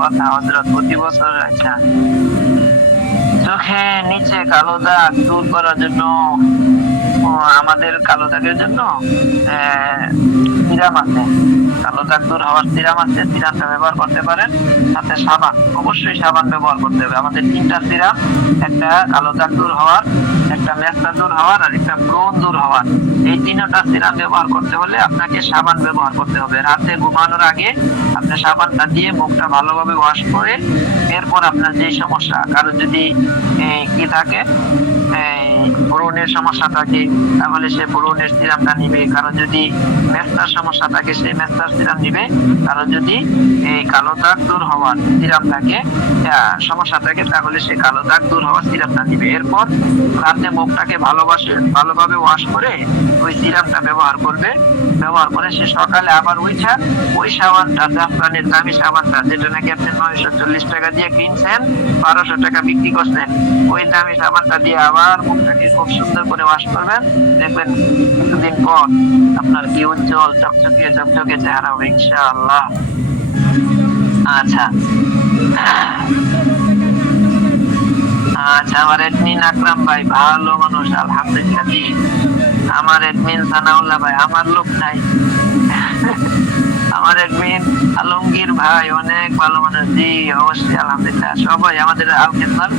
কথা হযরত। প্রতি বছর আচ্ছা, চোখে নিচে কালো দাগ দূর করার জন্য আমাদের কালো দাগের জন্য সিরাম আছে, কালো দাগ দূর হওয়ার সিরাম আছে, সিরামটা ব্যবহার করতে পারেন। সাথে সাবান, অবশ্যই সাবান ব্যবহার করতে হবে। আমাদের 3টা সিরাম, একটা কালো দাগ দূর হওয়ার, একটা মেস্তা দূর হওয়ার, আর একটা ব্রণ দূর হওয়ার। এই 3টা সিরাম ব্যবহার করতে হলে আপনাকে সাবান ব্যবহার করতে হবে। রাতে ঘুমানোর আগে আপনি সাবানটা দিয়ে মুখটা ভালোভাবে ওয়াশ করে, এরপর আপনার যে সমস্যা, কারো যদি কি থাকে ব্রণের সমস্যা থাকে তাহলে সে ব্রণের সিরামটা নিবে, কারো যদি মেস্তার সমস্যা থাকে সে মেস্তার সিরাম নিবে, কারো যদি এই কালো দাগ দূর হওয়ার সিরাম থাকে সমস্যা থাকে তাহলে সে কালো দাগ দূর হওয়ার সিরামটা নিবে। এরপর রাতে মুখটাকে ভালোভাবে ওয়াশ করে ওই সিরামটা ব্যবহার করবে। ব্যবহার করে সে সকালে আবার ওই সাবানটা, জাফরানের দামি সাবানটা, যেটা নাকি আপনি 940 টাকা দিয়ে কিনছেন, 1200 টাকা বিক্রি করছেন, ওই দামি সাবানটা দিয়ে আবার মুখটাকে খুব সুন্দর করে ওয়াশ করবেন। দেখবেন কিছুদিন পর আপনার কি উজ্জ্বল চকচকে চেহারা হবে ইনশাআল্লাহ। আচ্ছা, আমার অ্যাডমিন আকরাম ভাই ভালো মানুষ, আলহামদুলিল্লাহ। আমার অ্যাডমিন সানাউল্লাহ ভাই, আমার লোক নাই। আমার অ্যাডমিন আলমগীর ভাই অনেক ভালো মানুষ। জি অবশ্যই, আলহামদুলিল্লাহ। সবাই আমাদের আলকেসার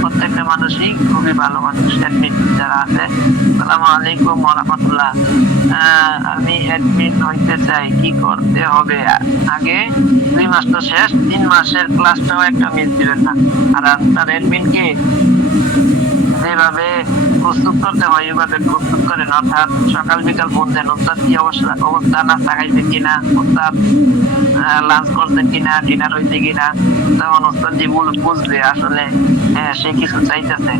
প্রত্যেকটা মানুষই খুবই ভালো মানুষ, অ্যাডমিন যারা আছে। আসসালামু আলাইকুম ওয়া রাহমাতুল্লাহ। আমি অ্যাডমিন হইতে চাই, কি করতে হবে? আগে 2 মাস তো শেষ, 3 মাসের ক্লাসটাও একটা মিস দিবেন না। আর আপনার অ্যাডমিনকে যেভাবে প্রস্তুত করতে হয় ওইভাবে প্রস্তুত করেন, অর্থাৎ সকাল বিকাল ফোন দেন, ওস্তাদ কি অবস্থা, নাস্তা খাইছে কিনা, ওস্তাদ লাঞ্চ করছেন কিনা, ডিনার হয়েছে কিনা। তখন ওস্তাদ যে বুঝবে আসলে সে কিছু চাইতেছে,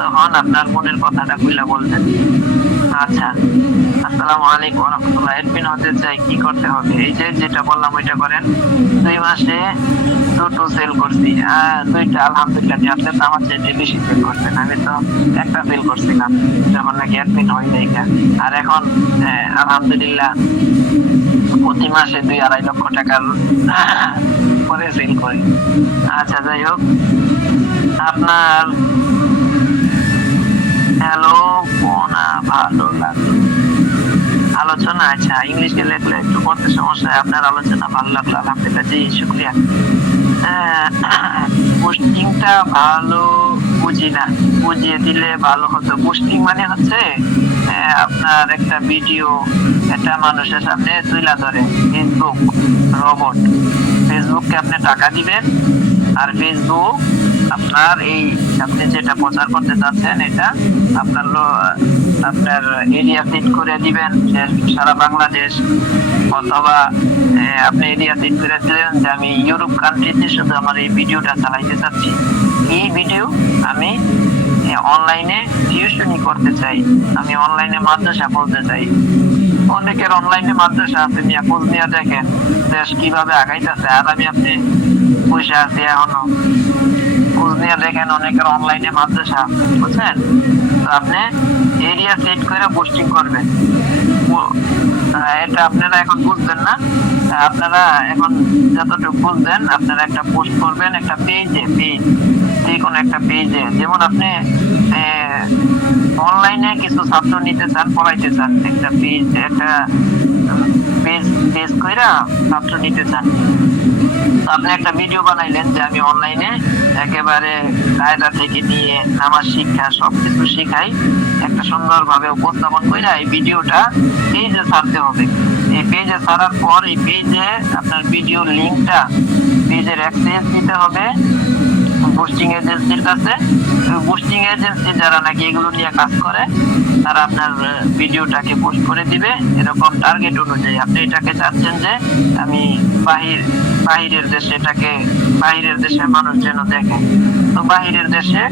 তখন আপনার মনের কথাটা খুলে বলবেন। আচ্ছা, আসসালামু আলাইকুম ওয়া রাহমাতুল্লাহ। অ্যাডমিন হতে চাই, কি করতে হবে? এই যে যেটা বললাম ওইটা করেন। 2 মাসে 2টো সেল করছি, 2টা আলহামদুলিল্লাহ। আপনি তো আমার চেয়ে বেশি সেল করছেন, আমি তো একটা সেল করছিলাম যখন নাকি অ্যাডমিন হয়ে যায়। আর এখন আলহামদুলিল্লাহ প্রতি মাসে 2-2.5 লক্ষ টাকার করে সেল করি। আচ্ছা, যাই হোক, আপনার হ্যালো কোনা ভালো লাগলো আলোচনা। আচ্ছা, ইংলিশে লেখলে একটু পড়তে সমস্যা হয়। আপনার আলোচনা ভালো লাগলো, আলহামদুলিল্লাহ। জি শুক্রিয়া। পোস্টিংটা ভালো বুঝি না, বুঝিয়ে দিলে ভালো হতো। পোস্টিং মানে হচ্ছে আপনার একটা ভিডিও একটা মানুষের সামনে তুলে ধরে, ফেসবুক রোবট। ফেসবুককে আপনি টাকা দিবেন, আর ফেসবুক আপনার এই আপনি যেটা প্রচার করতে চাচ্ছেন এটা আপনার এরিয়া সেট করে দিবেন সারা বাংলাদেশ, অথবা আপনি এরিয়া সেট করে দিলেন যে আমি ইউরোপ কান্ট্রিতে শুধু আমার এই ভিডিওটা চালাইতে চাচ্ছি। এই ভিডিও আমি অনলাইনে টিউশনি করতে চাই, আমি অনলাইনে মাদ্রাসা বলতে চাই। অনেকের অনলাইনে মাদ্রাসা আছে, মিয়া খোঁজ নিয়ে দেখেন দেশ কিভাবে আগাইতেছে। আর আমি আপনি বসে আছি এখনো, খোঁজ নিয়ে দেখেন অনেকের অনলাইনে মাদ্রাসা, বুঝছেন? তো আপনি এরিয়া সেট করে পোস্টিং করবেন। এটা আপনারা এখন বুঝবেন না, আপনারা এখন যতটুকু বুঝবেন, আপনারা একটা পোস্ট করবেন একটা পেজে, যে কোনো একটা পেজে। যেমন আপনি অনলাইনে কিছু ছাত্র নিতে চান, পড়াইতে চান, একটা পেজ কইরা ছাত্র নিতে চান। আপনি একটা ভিডিও বানাইলেন যে আমি অনলাইনে একেবারে কায়দা থেকে নিয়ে নামাজ শিক্ষা সবকিছু শিখাই, একটা সুন্দর ভাবে উপস্থাপন করে এই ভিডিওটা পেজে ছাড়তে হবে। এই পেজে ছাড়ার পর এই পেজে আপনার ভিডিও লিঙ্কটা, পেজের অ্যাক্সেস দিতে হবে, বুস্টিং এজেন্সির কাছে। বুস্টিং এজেন্সি যারা নাকি এগুলো নিয়ে কাজ করে তারা আপনার ভিডিওটাকে পোস্ট করে দিবে এরকম টার্গেট অনুযায়ী। আপনি এটাকে চাচ্ছেন যে আমি বাহিরের দেশে এটাকে বাহিরের দেশের মানুষ যেন দেখে, তো বাহিরের দেশে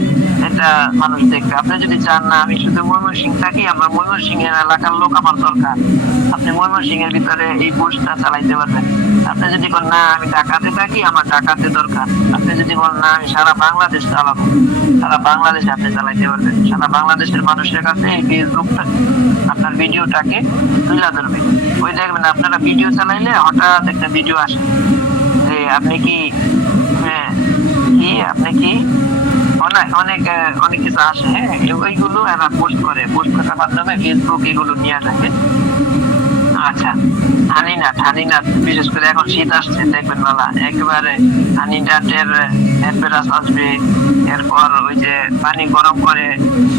এটা মানুষ দেখবে। আপনি যদি চান না আমি শুধু ময়মনসিংহ থাকি, আমার ময়মনসিংহের এলাকার লোক আমার দরকার, আপনি ময়মনসিংহের ভিতরে এই পোস্টটা চালাইতে পারবেন। আপনি যদি বলেন না আমি ঢাকাতে থাকি, আমার ঢাকাতে দরকার, আপনি যদি বলেন না আমি সারা বাংলাদেশ চালাবো, সারা বাংলাদেশে আপনি চালাইতে পারবেন। সারা বাংলাদেশের মানুষের কাছে এই ফেসবুকটা আপনার ভিডিওটাকে তুলে ধরবে। ওই দেখবেন আপনারা ভিডিও চালাইলে হঠাৎ একটা ভিডিও আসে যে আপনি কি অনেক কিছু আসে, হ্যাঁ ওইগুলো এরা পোস্ট করার মাধ্যমে ফেসবুক এগুলো নিয়ে থাকে। আচ্ছা, হানিনাট বিশেষ করে এখন শীত আসছে দেখবেন মেলা, একেবারে হানিনাটের অ্যাডভার্টাইজ আসবে। এরপর ওই যে পানি গরম করে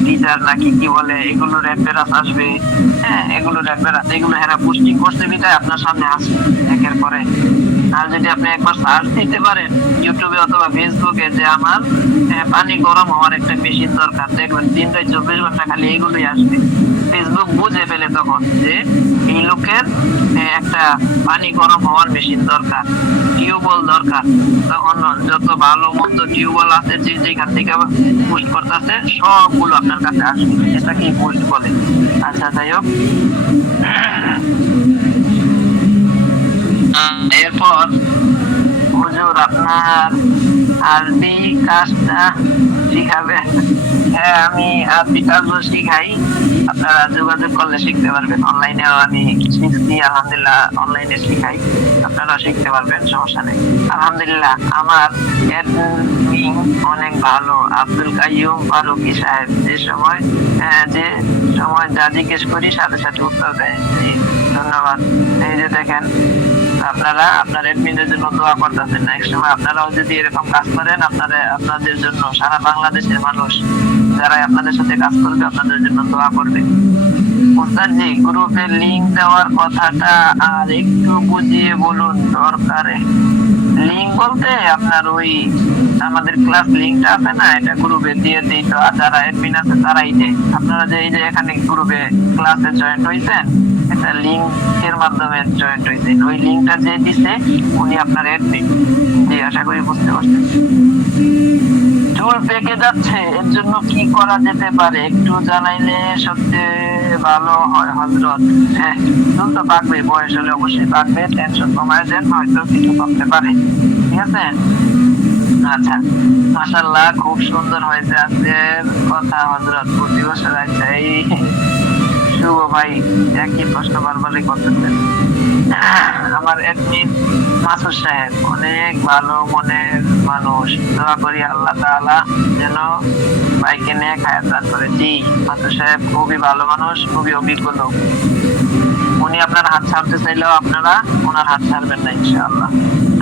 গিজার নাকি কি বলে এগুলোর অ্যাডভার্টাইজ আসবে। হ্যাঁ এগুলোর অ্যাডভার্টাইজ এগুলো এরা পোস্টিং করতে বিদায় আপনার সামনে আসবে একের পরে। আর যদি আপনি একবার সার্চ দিতে পারেন ইউটিউবে অথবা ফেসবুকে যে আমার পানি গরম হওয়ার একটা মেশিন দরকার, দেখবেন 3-24 ঘন্টা খালি এগুলোই আসবে। ফেসবুক বুঝে ফেলে তখন যে এই লোকের একটা পানি গরম হওয়ার মেশিন দরকার, টিউবওয়েল দরকার। তখন যত ভালো মন্দ টিউবওয়েল আছে যে যেখান থেকে পোস্ট করতেছে সবগুলো আপনার কাছে আসবে। এটা কি পোস্ট বলে। আচ্ছা যাই হোক, এরপর হুজুর আপনার আরবি কাজটা শিখাবেন? হ্যাঁ আমি আরবি কাজও শিখাই, আপনারা যোগাযোগ করলে শিখতে পারবেন। অনলাইনেও আমি শিখছি আলহামদুলিল্লাহ, অনলাইনে শিখাই, আপনারা শিখতে পারবেন, সমস্যা নেই আলহামদুলিল্লাহ। আমার অ্যাডমিন অনেক ভালো, আব্দুল কাইয়ুম ফারুকী সাহেব যে সময় যা জিজ্ঞেস করি সাথে সাথে উত্তর দেয়। ধন্যবাদ। এই যে দেখেন আপনারা আপনার অ্যাডমিনের জন্য দোয়া করতেছেন, নেক্সট সময় আপনারাও যদি এরকম কাজ করেন আপনাদের জন্য সারা বাংলাদেশের মানুষ যারা আপনাদের সাথে কাজ করবে আপনাদের জন্য দোয়া করবে। ওস্তাদজি গ্রুপে লিংক দেওয়ার কথাটা আর একটু বুঝিয়ে বলুন দরকারে। লিংক বলতে আপনার ওই আমাদের ক্লাস লিংকটা আছে না, এটা গ্রুপে দিয়ে দিই, তো যারা অ্যাডমিন আছে তারাই দেয়। আপনারা যে এই যে এখানে গ্রুপে ক্লাসে জয়েন্ট হয়েছেন একটা লিংকের মাধ্যমে জয়েন্ট হয়েছেন, ওই লিংকটা যে দিছে উনি আপনার অ্যাডমিন। জি আশা করি বুঝতে পারছেন। চুল পেকে যাচ্ছে, এর জন্য কি করা যেতে পারে একটু জানাইলে সবচেয়ে ভালো হয় হযরত। হ্যাঁ চুল তো পাকবে, বয়স হলে অবশ্যই পাকবে, টেনশন কমায় দেন, হয়তো কিছু করতে পারে, ঠিক আছে। আচ্ছা মাশাআল্লাহ খুব সুন্দর হয়েছে আজকের কথা হযরত, প্রতি বছর আচ্ছা এই শুভ ভাই একই প্রশ্ন বারবারই করতেছেন। আমার অ্যাডমিন মাসুদ সাহেব অনেক ভালো মনের মানুষ, দোয়া করি আল্লাহ তাআলা যেন ভাইকে নিয়ে খায়াত দান করে। জি মাসুদ সাহেব খুবই ভালো মানুষ, খুবই অভিজ্ঞ লোক, উনি আপনার হাত ছাড়তে চাইলেও আপনারা ওনার হাত ছাড়বেন না ইনশাআল্লাহ।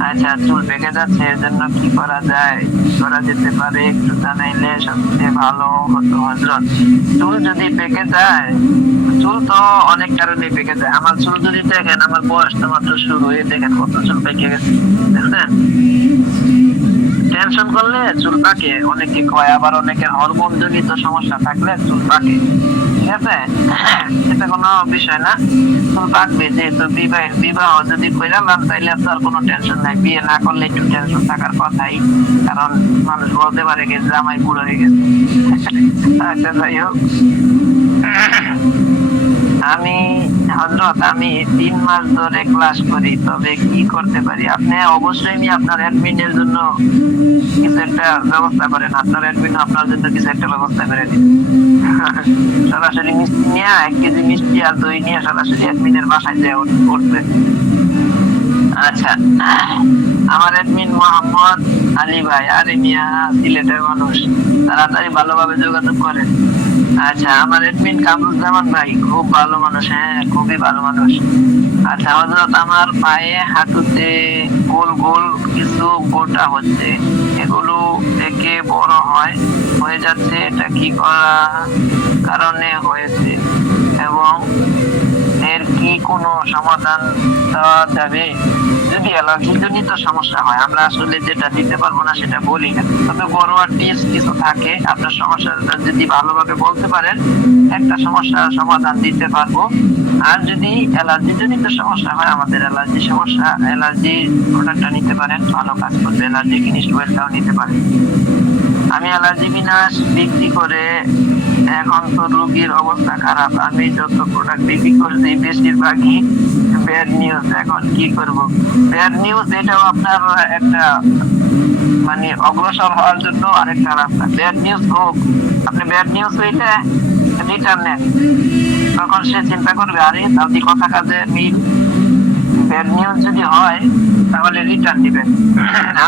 আচ্ছা চুল পেকে যাচ্ছে, এর জন্য কি করা যেতে পারে একটু জানাইলে সবচেয়ে ভালো হতো হযরত। চুল যদি পেকে যায়, চুল তো অনেক কারণে পেকে যায়। আমার চুল যদি দেখেন, আমার বয়স তো মাত্র শুরু, হয়ে দেখেন কত চুল পেকে গেছে, দেখছেন। টেনশন করলে চুল পাকে অনেকে কয়, আবার অনেকের হরমোন জনিত সমস্যা থাকলে চুল পাকে, ঠিক আছে। এটা কোনো বিষয় না, চুল পাকবে। যেহেতু বিবাহ যদি কইলাম তাইলে আর কোনো টেনশন নাই, বিয়ে না করলে একটু টেনশন থাকার কথাই, কারণ মানুষ বলতে পারে যে জামাই বুড়ো হয়ে গেছে। আচ্ছা যাই হোক, হযরত আমি 3 মাস ধরে ক্লাস করি, তবে কি করতে পারি? আপনি অবশ্যই আপনার অ্যাডমিনের জন্য কিছু একটা ব্যবস্থা করেন, আপনার অ্যাডমিন আপনার জন্য কিছু একটা ব্যবস্থা করে দিন। সরাসরি মিষ্টি নিয়ে 1 কেজি মিষ্টি আর দই নিয়ে সরাসরি অ্যাডমিনের বাসায় যায় উঠবে। আচ্ছা আমার অ্যাডমিন মোহাম্মদ আলী ভাই, আরে মিয়া সিলেটের মানুষ, তাড়াতাড়ি ভালোভাবে যোগাযোগ করেন। আচ্ছা আমার অ্যাডমিন কামরুজ্জামান ভাই খুব ভালো মানুষ, হ্যাঁ খুবই ভালো মানুষ। আচ্ছা হযরত আমার পায়ে হাঁটুতে গোল গোল কিছু গোটা হচ্ছে, এগুলো থেকে বড় হয়ে যাচ্ছে, এটা কি কারণে হয়েছে এবং এর কি কোনো সমাধান দেওয়া যাবে? যদি অ্যালার্জি জনিত সমস্যা হয়, আমরা আসলে যেটা দিতে পারবো না সেটা বলি না, তবে ঘরোয়া টেস্ট কিছু থাকে, আপনার সমস্যাটা যদি ভালোভাবে বলতে পারেন একটা সমস্যার সমাধান দিতে পারবো। আর যদি অ্যালার্জি জনিত সমস্যা হয়, আমাদের অ্যালার্জি সমস্যা, অ্যালার্জি প্রোডাক্টটা নিতে পারেন, ভালো কাজ করবে। অ্যালার্জি ফিনিশ ওয়েলটাও নিতে পারেন। আমি অ্যালার্জি বিনাশ বিক্রি করে, এখন তো রোগীর অবস্থা খারাপ, আমি যত প্রোডাক্ট বিক্রি করছি বেশিরভাগই ব্যাড নিউজ। এখন কি করব? ব্যাড নিউজ এটাও আপনার একটা মানে অগ্রসর হওয়ার জন্য আরেকটা রাস্তা। ব্যাড নিউজ হোক, আপনি ব্যাড নিউজ হইলে রিটার্ন নেন, তখন সে চিন্তা করবে আরে আপনি কথা কাজে মিল। ব্যাড নিউজ যদি হয় তাহলে রিটার্ন দিবেন।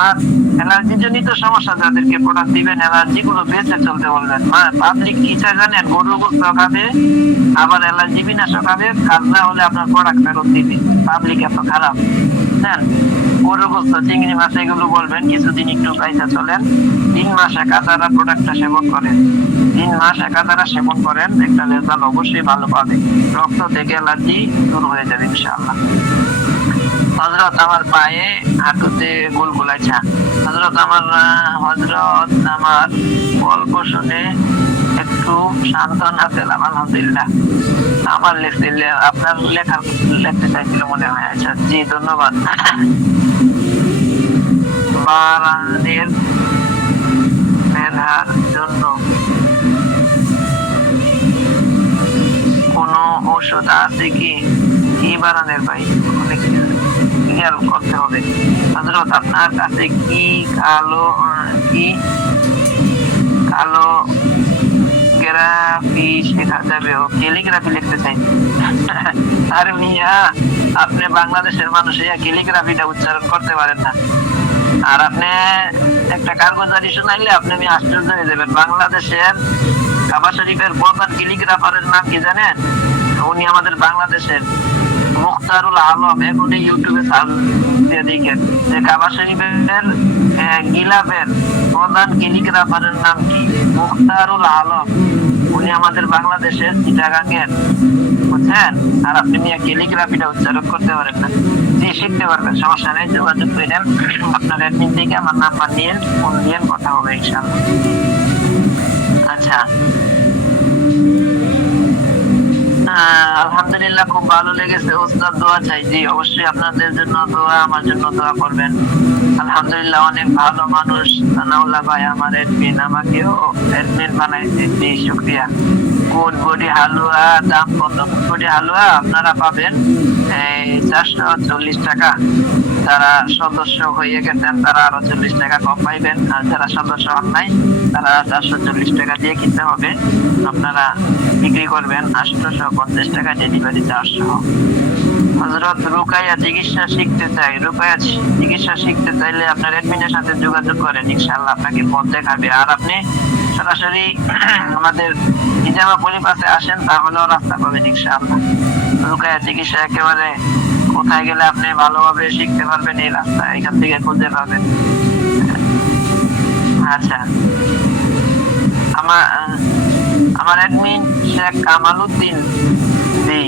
আর অ্যালার্জি জনিত সমস্যা যাদেরকে প্রোডাক্ট দিবেন, অ্যালার্জি গুলো বেঁচে চলতে বলবেন। পাবলিক কি চায় জানেন? গরুর গোস্ত খাবে, আবার অ্যালার্জি বিনাশও খাবে, কাজ না হলে আপনার প্রোডাক্ট ফেরত দিবে। পাবলিক এত খারাপ। হ্যাঁ, গরুর গোস্ত, চিংড়ি মাছ এগুলো বলবেন কিছুদিন একটু পয়সা চলেন, 3 মাস একাধারা প্রোডাক্টটা সেবন করেন, 3 মাস একাধারা সেবন করেন, একটা রেজাল্ট অবশ্যই ভালো পাবে। রক্ত থেকে অ্যালার্জি দূর হয়ে যাবে ইনশাআল্লাহ। হযরত আমার পায়ে হাঁটুতে গুলগুলাইছে। হযরত আমার গল্প শুনে একটু সান্ত্বনা পেলাম, আলহামদুলিল্লাহ। আমার আপনার লেখতে চাইছিল মনে হয়। আচ্ছা, জি ধন্যবাদ। বারানের মেধার জন্য কোনো ঔষধ আছে কি? কি বারানের ভাই, অনেক খেয়াল করতে হবে। হযরত আপনার কাছে কি কালো ক্যালিগ্রাফি শেখা যাবে? ও ক্যালিগ্রাফি লিখতে চাই। আর মিয়া, আপনি বাংলাদেশের মানুষ, ক্যালিগ্রাফিটা উচ্চারণ করতে পারেন না, আর আপনি একটা কারগুজারি শোনাইলে আপনি আমি আশ্চর্য হয়ে যাবেন। বাংলাদেশের কাবা শরীফের প্রধান ক্যালিগ্রাফারের নাম কি জানেন? উনি আমাদের বাংলাদেশের মুখতারুল আলম। এখন ইউটিউবে সার্চ দিয়ে দেখেন যে কাবা শরীফের গিলাফের প্রধান ক্যালিগ্রাফারের নাম কি? মুখতারুল আলম। উনি আমাদের বাংলাদেশের চিটাগাঙ্গের, বুঝছেন? আর আপনি নিয়ে ক্যালিগ্রাফিটা উচ্চারণ করতে পারেন না। জি, শিখতে পারবেন, সমস্যা নেই, যোগাযোগ করেন। আপনার অ্যাডমিন থেকে আমার নাম্বার নিয়ে ফোন দিয়ে কথা হবে ইনশাআল্লাহ। আচ্ছা, আলহামদুলিল্লাহ, খুব ভালো লেগেছে। ওস্তাদ দোয়া চাই। জি অবশ্যই, আপনাদের জন্য দোয়া, আমার জন্য দোয়া করবেন। আলহামদুলিল্লাহ, অনেক ভালো মানুষ সানাউল্লাহ ভাই আমার অ্যাডমিন, আমাকেও অ্যাডমিন বানাইছে। জি শুকরিয়া। গুড বডি হালুয়া দাম কত? গুড বডি হালুয়া আপনারা পাবেন 440 টাকা। যারা সদস্য হয়ে গেছেন তারা আরো 40 টাকা কম পাইবেন, আর যারা সদস্য হন নাই তারা 440 টাকা দিয়ে কিনতে হবে। আপনারা বিক্রি করবেন 850 টাকা ডেলিভারি চার্জ সহ। হযরত রুকাইয়া চিকিৎসা শিখতে চাই। রুকাইয়া চিকিৎসা শিখতে চাইলে আপনার অ্যাডমিনের সাথে যোগাযোগ করেন, ইনশাআল্লাহ আপনাকে পথ দেখাবে। আর আপনি সরাসরি আমাদের নিজামা পরিপাতে আসেন, তাহলেও রাস্তা পাবেন ইনশাআল্লাহ। রুকাইয়া চিকিৎসা একেবারে কোথায় গেলে আপনি ভালোভাবে শিখতে পারবেন, এই রাস্তা এখান থেকে খুঁজে পাবেন। আচ্ছা, আমার অ্যাডমিন শেখ কামালউদ্দিন জি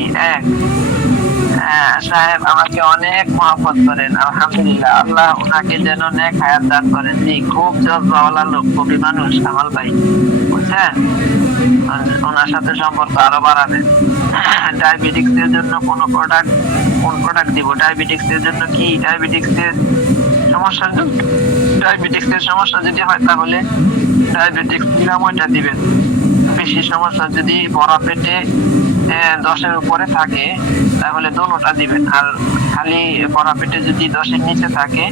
সাহেব আমাকে অনেক মহব্বত করেন। আলহামদুলিল্লাহ, আল্লাহ ওনাকে যেন নেক হায়াত দান করেন। জি, খুব জজবাওয়ালা লোক, কবি মানুষ কামাল ভাই, বুঝছেন? ওনার সাথে সম্পর্ক আরো বাড়াবেন। ডায়াবেটিক্স এর জন্য কোন প্রোডাক্ট দিব? ডায়াবেটিক্স এর জন্য কি? ডায়াবেটিক্স এর সমস্যা যদি হয় তাহলে ডায়াবেটিক্স নিরাময়টা দিবেন। বেশি সমস্যা যদি ভরা পেটে 10-এর উপরে থাকে তাহলে দোনোটা দিবেন। আর খালি ভরা পেটে যদি 10-এর নিচে থাকে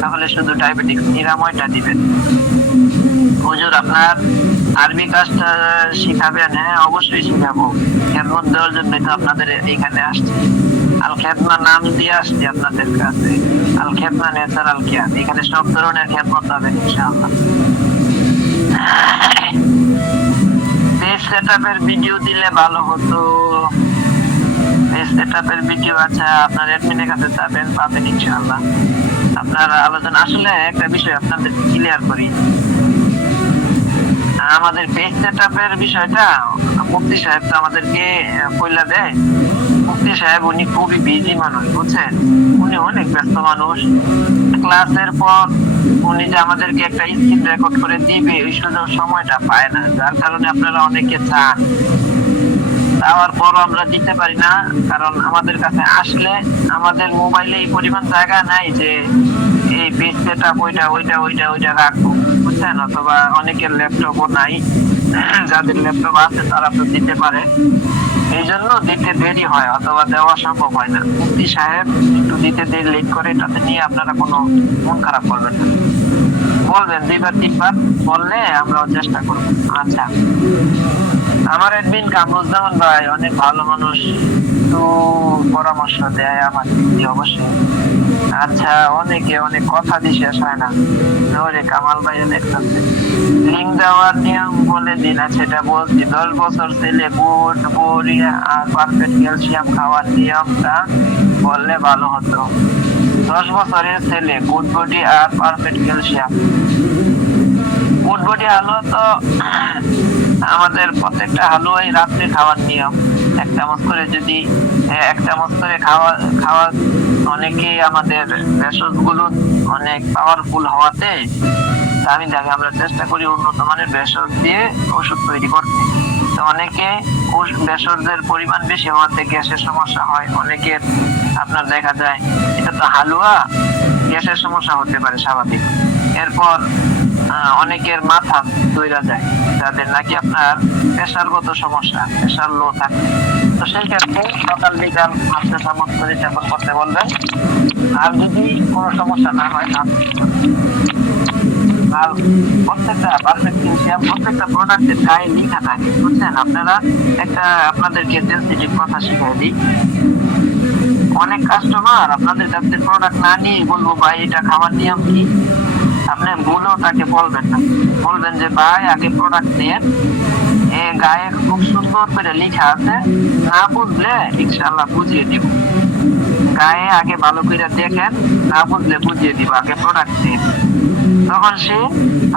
তাহলে শুধু ডায়াবেটিক্স নিরাময়টা দিবেন। হুজুর, আপনার আরবি কাজটা শিখাবেন? হ্যাঁ, অবশ্যই শিখাবো। খেদমত দেওয়ার জন্য তো আপনাদের এখানে আসছে। আল খেদমা নাম দিয়ে আসছি আপনাদের কাছে। আল খেদমা ন্যাচারাল কেয়ার, এখানে সব ধরনের খেদমত পাবেন ইনশাআল্লাহ। পেজ সেটআপের ভিডিও দিলে ভালো হতো। পেজ সেটআপের ভিডিও, আচ্ছা, আপনার অ্যাডমিনের কাছে পাবেন ইনশাআল্লাহ। আপনার আলোচনা আসলে একটা বিষয় আপনাদের ক্লিয়ার করি। আমাদের পেজ সেটআপের বিষয়টা মুফতি সাহেব তো আমাদেরকে কইলা দেয়। মুফতি সাহেব উনি খুবই বিজি মানুষ, বুঝছেন, উনি অনেক ব্যস্ত মানুষ। ক্লাসের পর উনি যে আমাদেরকে একটা স্ক্রিন রেকর্ড করে দিবে ওই সুযোগ সময়টা পায় না, যার কারণে আপনারা অনেকে চান, তাওয়ার পর আমরা দিতে পারি না, কারণ আমাদের কাছে আসলে আমাদের মোবাইলে এই পরিমাণ জায়গা নাই যে এই পেজ সেটআপ ওইটা রাখবো, বুঝছেন, অথবা অনেকের ল্যাপটপও নাই, যাদের ল্যাপটপ আছে তারা তো দিতে পারে, এই জন্য দিতে দেরি হয় অথবা দেওয়া সম্ভব হয় না। মুফতি সাহেব একটু দিতে দেরি লেট করে, এটাতে নিয়ে আপনারা কোনো মন খারাপ করবেন না, বলবেন 2-3 বার বললে আমরাও চেষ্টা করবো। আচ্ছা, আমার অ্যাডমিন কামরুজ্জামান ভাই অনেক ভালো মানুষ, তো পরামর্শ দেয় আমাকে অবশ্যই। আচ্ছা, অনেকে অনেক কথা দিয়ে শেষ হয় না, ধরে কামাল ভাই দেখতেছে লিঙ্ক দেওয়ার নিয়ম বলে দিন। আচ্ছা, এটা বলছি, 10 বছর ছেলে গুড বড়ি আর পারফেক্ট ক্যালসিয়াম খাওয়ার নিয়মটা বললে ভালো হতো। 10 বছরের ছেলে গুড বডি আর পারফেক্ট ক্যালসিয়াম। গুড বডি হালুয়া তো আমাদের প্রত্যেকটা হালুয়াই রাত্রে খাওয়ার নিয়ম, 1 চামচ করে, যদি 1 চামচ করে খাওয়া অনেকেই আমাদের ভেষজ গুলো অনেক পাওয়ারফুল হওয়াতে দামি দামি আমরা চেষ্টা করি উন্নত মানের ভেষজ দিয়ে ওষুধ তৈরি করতে। তো অনেকে ভেষজের পরিমাণ বেশি হওয়াতে গ্যাসের সমস্যা হয়, অনেকের আপনার দেখা যায় এটা তো হালুয়া, গ্যাসের সমস্যা হতে পারে স্বাভাবিক। এরপর অনেকের মাথা দইরা যায়, যাদের নাকি আপনার প্রেশারগত সমস্যা, প্রেশার লো থাকে, তো সেই ক্ষেত্রে সকাল বিকাল 5 চামচ করে সেবন করতে বলবেন। আর যদি কোনো সমস্যা না হয় আর প্রত্যেকটা পারফেক্ট ক্যালসিয়াম প্রত্যেকটা প্রোডাক্টের গায়ে লেখা থাকে, বুঝছেন। আপনারা একটা আপনাদেরকে সেনসিটিভ কথা শিখিয়ে দিই, অনেক কাস্টমার আপনাদের কাছে প্রোডাক্ট না নিয়ে বলবো ভাই এটা খাওয়ার নিয়ম কি, আপনি বলেও তাকে বলবেন না, বলবেন যে ভাই আগে প্রোডাক্ট নিয়ে গায়ে খুব সুন্দর করে লেখা আছে, না বুঝলে ইনশাআল্লাহ বুঝিয়ে দিব, গায়ে আগে ভালো করে দেখেন, না বুঝলে বুঝিয়ে দিব, আগে প্রোডাক্ট নিয়ে, তখন সে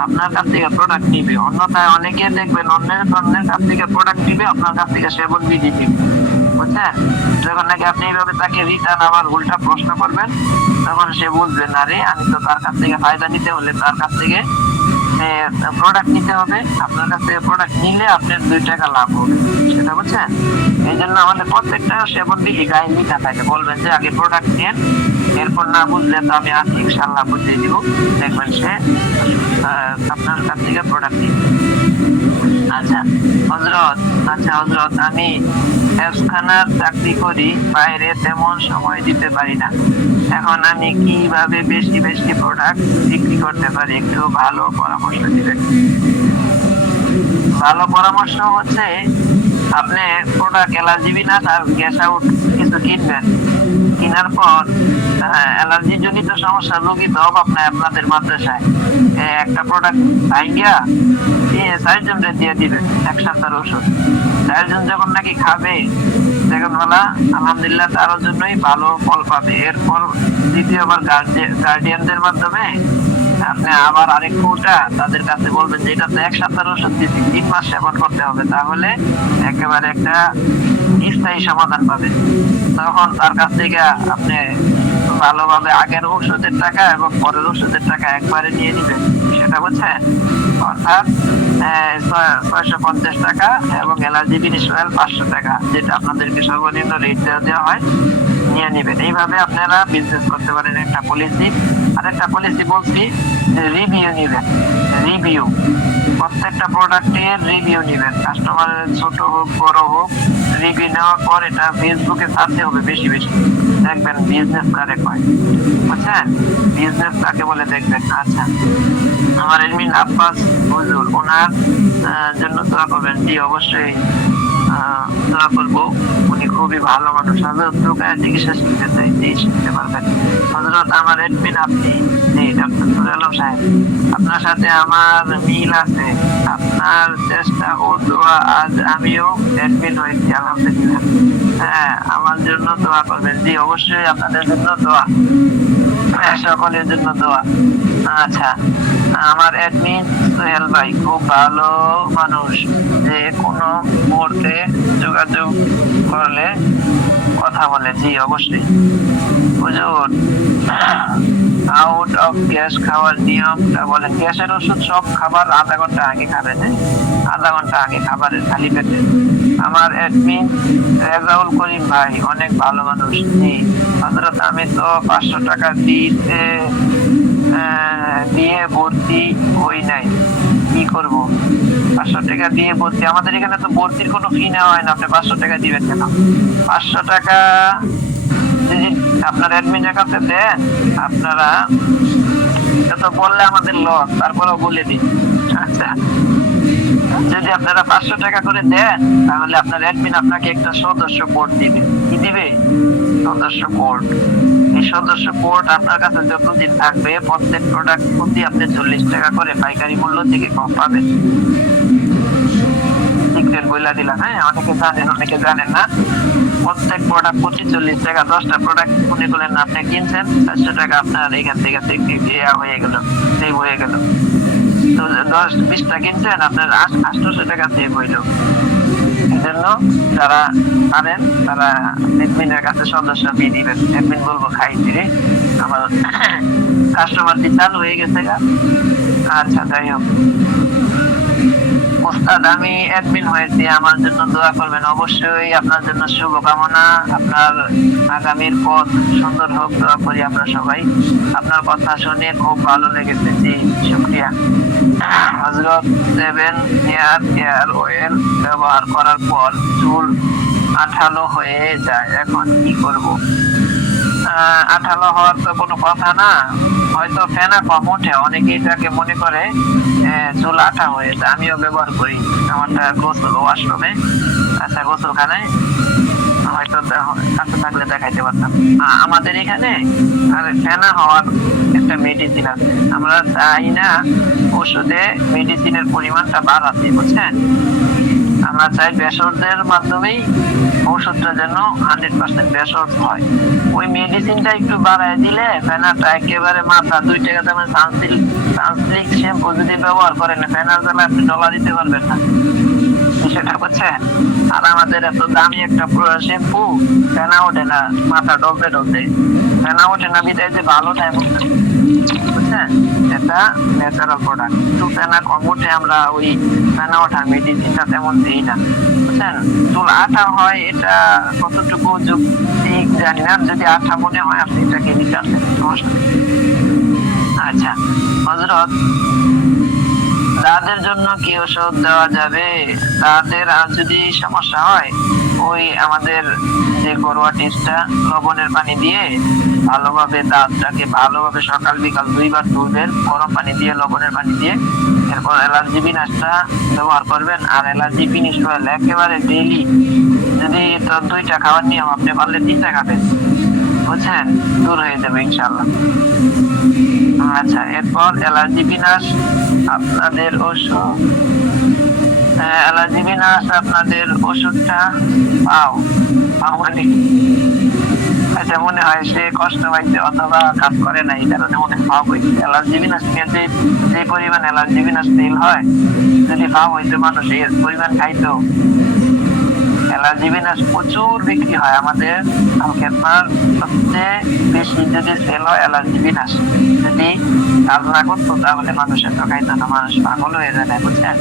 আপনার কাছ থেকে প্রোডাক্ট নিবে। অন্যথায় অনেকে দেখবেন অন্যের কাছ থেকে প্রোডাক্ট নিবে, আপনার কাছ থেকে সেবন বিধি দিবে, বুঝছেন। যখন নাকি আপনি এইভাবে তাকে রিটার্ন আবার উল্টা প্রশ্ন করবেন, তখন সে বুঝবে না রে আমি তো তার কাছ থেকে ফায়দা নিতে হলে তার কাছ থেকে প্রোডাক্ট নিতে হবে, আপনার কাছ থেকে প্রোডাক্ট নিলে আপনার 2 টাকা লাভ হবে, সেটা বুঝছেন। এই জন্য আমাদের প্রত্যেকটা সেবন বিধি গায়ে লেখা থাকে, বলবেন যে আগে প্রোডাক্ট নেন, এরপর না বুঝলে তো আমি আছি ইনশাআল্লাহ বুঝিয়ে দিব, দেখবেন সে আপনার কাছ থেকে প্রোডাক্ট নিবে। আচ্ছা হযরত, আমি হেফজখানার চাকরি করি, বাইরে তেমন সময় দিতে পারি না, এখন আমি কিভাবে বেশি বেশি প্রোডাক্ট বিক্রি করতে পারি, একটু ভালো পরামর্শ দিবেন। ভালো পরামর্শ হচ্ছে আপনি প্রোডাক্ট অ্যালার্জি না আর গ্যাস আউট কিছু কিনবেন, কেনার পর অ্যালার্জি জনিত সমস্যার রোগী তো অভাব নাই আপনাদের মাদ্রাসায়, একটা প্রোডাক্ট ভাইঙ্গা 4 জনকে দিয়ে দিবেন 1 সপ্তাহের ওষুধ, 4 জন যখন নাকি খাবে দেখুন বলা আলহামদুলিল্লাহ তার জন্যই ভালো ফল পাবে। এরপর দ্বিতীয়বার গার্ডিয়ানদের মাধ্যমে আপনি আবার আরেক কোটা তাদের কাছে বলবেন যে এটা তো 1 সপ্তাহের ওষুধ দিচ্ছি, 3 মাস সেবন করতে হবে, তাহলে একেবারে একটা স্থায়ী সমাধান পাবে। তখন তার কাছ থেকে আপনি ভালোভাবে আগের ওষুধের টাকা এবং পরের ওষুধের টাকা একবারে নিয়ে নিবেন, সেটা বুঝছেন, অর্থাৎ 650 টাকা এবং অ্যালার্জি ফিনিশ অয়েল 500 টাকা, যেটা আপনাদেরকে সর্বনিম্ন রেট দেওয়া হয়, নিয়ে নেবেন। এইভাবে আপনারা বিজনেস করতে পারেন। একটা পলিসি, আর একটা পলিসি বলছি রিভিউ নিবেন, রিভিউ প্রত্যেকটা প্রোডাক্টের রিভিউ নিবেন, কাস্টমারের ছোট হোক বড় হোক, রিভিউ নেওয়ার পর এটা ফেসবুকে ছাড়তে হবে বেশি বেশি, দেখবেন বিজনেস কারে কয়, বুঝছেন, বিজনেস কাকে বলে দেখবেন। আচ্ছা, আমার এডমিন আব্বাস হুজুর, ওনার জন্য দোয়া করবেন। জি অবশ্যই দোয়া করবো, উনি খুবই ভালো মানুষ। হযরত রুকায়া চিকিৎসা শিখতে চাই, জি শিখতে পারবেন। হযরত আমার এডমিন আপনি, জি ডক্টর নুরুল আলম সাহেব, আপনার সাথে আমার মিল আছে, আপনার চেষ্টা ও দোয়া আজ আমিও এডমিন হয়েছি আলহামদুলিল্লাহ। হ্যাঁ, আমার জন্য দোয়া করবেন। জি অবশ্যই আপনাদের জন্য দোয়া, সকলের জন্য দোয়া। আচ্ছা, আমার অ্যাডমিন সোহেল ভাই খুব ভালো মানুষ, যে কোনো মুহূর্তে যোগাযোগ করলে কথা বলে। জি অবশ্যই। হুজুর, আউট অফ গ্যাস খাওয়ার নিয়মটা বলেন। গ্যাসের ওষুধ সব খাবার আধা ঘন্টা আগে খাবেন, আধা ঘন্টা আগে খাবারের খালি পেটে। আমার অ্যাডমিন রেজাউল করিম ভাই অনেক ভালো মানুষ। জি হযরত, আমি তো 500 টাকা দিয়ে ভর্তি হই নাই, কি করব? 500 টাকা দিয়ে ভর্তি? আমাদের এখানে তো ভর্তির কোনো ফি নেওয়া হয় না, আপনি 500 টাকা দিবেন কেন? 500 টাকা যদি আপনার অ্যাডমিনের কাছে দেন, আপনারা এটা তো বললে আমাদের লস, তারপরেও বলে দিই। আচ্ছা, যদি আপনারা 500 টাকা করে দেন, তাহলে আপনার অ্যাডমিন আপনাকে একটা সদস্য কোড দিবে। কি দিবে? সদস্য কোড। এই সদস্য কোড আপনার কাছে যতদিন থাকবে, প্রত্যেক প্রোডাক্ট প্রতি আপনি 40 টাকা করে পাইকারি মূল্য থেকে কম পাবেন। সিক্রেট বইলা দিলাম, হ্যাঁ, অনেকে জানেন অনেকে জানেন না। প্রত্যেক প্রোডাক্ট প্রতি 40 টাকা। 10টা প্রোডাক্ট মনে করলেন আপনি কিনছেন, 400 টাকা আপনার এখান থেকে হয়ে গেল, সেভ হয়ে গেল। তো 10-20টা কিনছেন, আপনার 800 টাকা সেভ হইল। এই জন্য যারা পারেন তারা অ্যাডমিনের কাছে সদস্য ফি দিবেন। অ্যাডমিন বলবো, খাইছি রে, আমার কাস্টমার দিয়ে চালু হয়ে গেছে গা। আচ্ছা, যাই হোক ওস্তাদ, আমি অ্যাডমিন হয়েছি, আমার জন্য দোয়া করবেন। অবশ্যই আপনার জন্য শুভকামনা, আপনার আগামীর পথ সুন্দর হোক, দোয়া করি আমরা সবাই। আপনার কথা শুনে খুব ভালো লেগেছে। জি শুকরিয়া। হযরত 7 হেয়ার অয়েল ব্যবহার করার পর চুল আঠালো হয়ে যায়, এখন কি করব? আঠালো হওয়ার তো কোনো কথা না, হয়তো ফেনা কম ওঠে, অনেকে এটাকে মনে করে চুল আঠা হয়ে যায়। আমিও ব্যবহার করি, আমারটা গোসল ওয়াশরুমে, আচ্ছা গোসলখানায়, হয়তো কাছে থাকলে দেখাইতে পারতাম। আমাদের এখানে আর ফেনা হওয়ার একটা মেডিসিন আছে, আমরা চাই না ওষুধে মেডিসিনের পরিমাণটা বাড়াতে, বুঝছেন? আমরা চাই ভেষজের মাধ্যমেই ওষুধটা যেন 100% ভেষজ হয়। ওই মেডিসিনটা একটু বাড়ায় দিলে ফেনাটা একেবারে মাথা 2 টাকা দামের সানসিল্ক শ্যাম্পু যদি ব্যবহার করেন, ফেনার জ্বালা আপনি ডলা দিতে পারবেন না, সেটা বুঝছেন? আর আমাদের এত দামি একটা শ্যাম্পু, ফেনা ওঠে না, মাথা ডলতে ডলতে ফেনা ওঠে না, বিদায় যে ভালো টাইম, বুঝছেন? এটা ন্যাচারাল প্রোডাক্ট। একটু ফেনা কম ওঠে, আমরা ওই ফেনা ওঠার মেডিসিনটা তেমন দিই না, বুঝছেন? চুল আঠা হয়, এটা কতটুকু যুক্তি জানি না। যদি আঠা মনে হয় আপনি এটাকে নিতে আসেন, সমস্যা নেই। আচ্ছা হযরত, দাঁতের জন্য কি ওষুধ দেওয়া যাবে? দাঁতের আর যদি সমস্যা হয়, ওই আমাদের যে ঘরোয়া টিপসটা, লবণের পানি দিয়ে ভালোভাবে দাঁতটাকে ভালোভাবে সকাল বিকাল 2 বার ধুবেন, গরম পানি দিয়ে, লবণের পানি দিয়ে। এরপর অ্যালার্জি বিনাশটা ব্যবহার করবেন। আর অ্যালার্জি ফিনিশ অয়েল একেবারে ডেইলি, যদি তো 2টা খাওয়ার নিয়ম, আপনি পারলে 3টা খাবেন, বুঝছেন? দূর হয়ে যাবে ইনশাআল্লাহ। আচ্ছা, এরপর অ্যালার্জি বিনাশ আপনাদের ওষুধ, অ্যালার্জি বিনাশ আপনাদের ওষুধটা পাও মানে, আচ্ছা মনে হয় সে কষ্ট পাইছে অথবা কাজ করে না, এই কারণে মনে ফাও হয়েছে। অ্যালার্জি বিনাশ নিয়ে যে পরিমাণ অ্যালার্জি বিনাশ তেল হয়, যদি ফাও হইতো মানুষ এর পরিমাণ খাইতো। অ্যালার্জি বিনাশ প্রচুর বিক্রি হয় আমাদের আলকেতমার, সবচেয়ে বেশি যদি সেল হয় অ্যালার্জি বিনাশ। যদি কাজ না করতো তাহলে মানুষের তো খাইতো না, মানুষ পাগল হয়ে যায় না, বুঝছেন?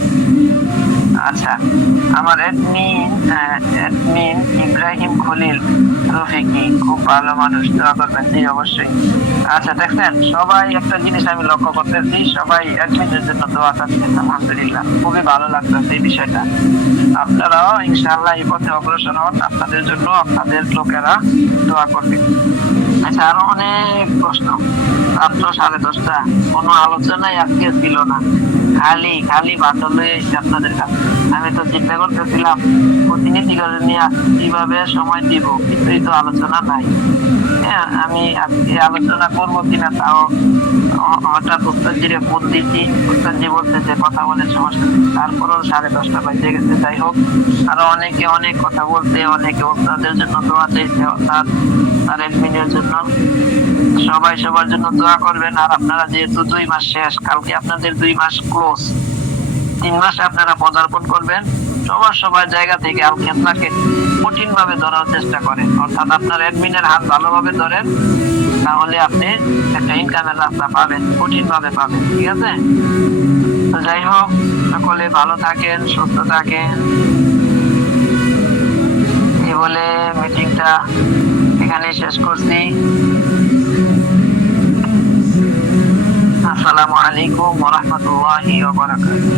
আচ্ছা, আমার অ্যাডমিন ইব্রাহিম খলিল রফিকি খুব ভালো মানুষ, দোয়া করবেন। জি অবশ্যই। আচ্ছা দেখছেন, সবাই একটা জিনিস আমি লক্ষ্য করতেছি, সবাই অ্যাডমিনের জন্য দোয়া চাচ্ছেন, আলহামদুলিল্লাহ, খুবই ভালো লাগতেছে এই বিষয়টা। আপনারাও ইনশাআল্লাহ এই পথে অগ্রসর হন, আপনাদের জন্য আপনাদের লোকেরা দোয়া করবে। আচ্ছা, আরো অনেক প্রশ্ন। রাত্র 10:30, কোনো আলোচনাই আজকে ছিল না, খালি বান্ডল হয়ে এসেছে আপনাদের কাছে। আমি তো চিন্তা করতেছিলাম প্রতিনিধি করে নিয়ে কিভাবে সময় দিব, কিছুই তো আলোচনা নাই। হ্যাঁ, আমি আজকে আলোচনা করবো কিনা তাও হঠাৎ উস্তাদজিরে ফোন দিচ্ছি, উস্তাদজি বলছে যে কথা বলে সমস্যা নেই, তারপরেও 10:30 বাজে গেছে। যাই হোক, আরো অনেকে অনেক কথা বলতে, অনেকে উস্তাদের জন্য দোয়া চাইছে, অর্থাৎ তার অ্যাডমিনের জন্য জন্য। সবাই সবার জন্য দোয়া করবেন। আর আপনারা যেহেতু 2 মাস শেষ, কালকে আপনাদের 2 মাস ক্লোজ, 3 মাসে আপনারা পদার্পণ করবেন। সবার জায়গা থেকে আল খেতলাকে কঠিন ভাবে ধরার চেষ্টা করেন, অর্থাৎ আপনার অ্যাডমিনের হাত ভালোভাবে ধরেন, তাহলে আপনি একটা ইনকামের রাস্তা পাবেন, কঠিন ভাবে পাবেন। ঠিক আছে? তো যাই হোক, সকলে ভালো থাকেন, সুস্থ থাকেন। এই বলে মিটিংটা এখানে শেষ করছি। আসসালামু আলাইকুম ওয়া রাহমাতুল্লাহি ওয়া বারাকাতুহু।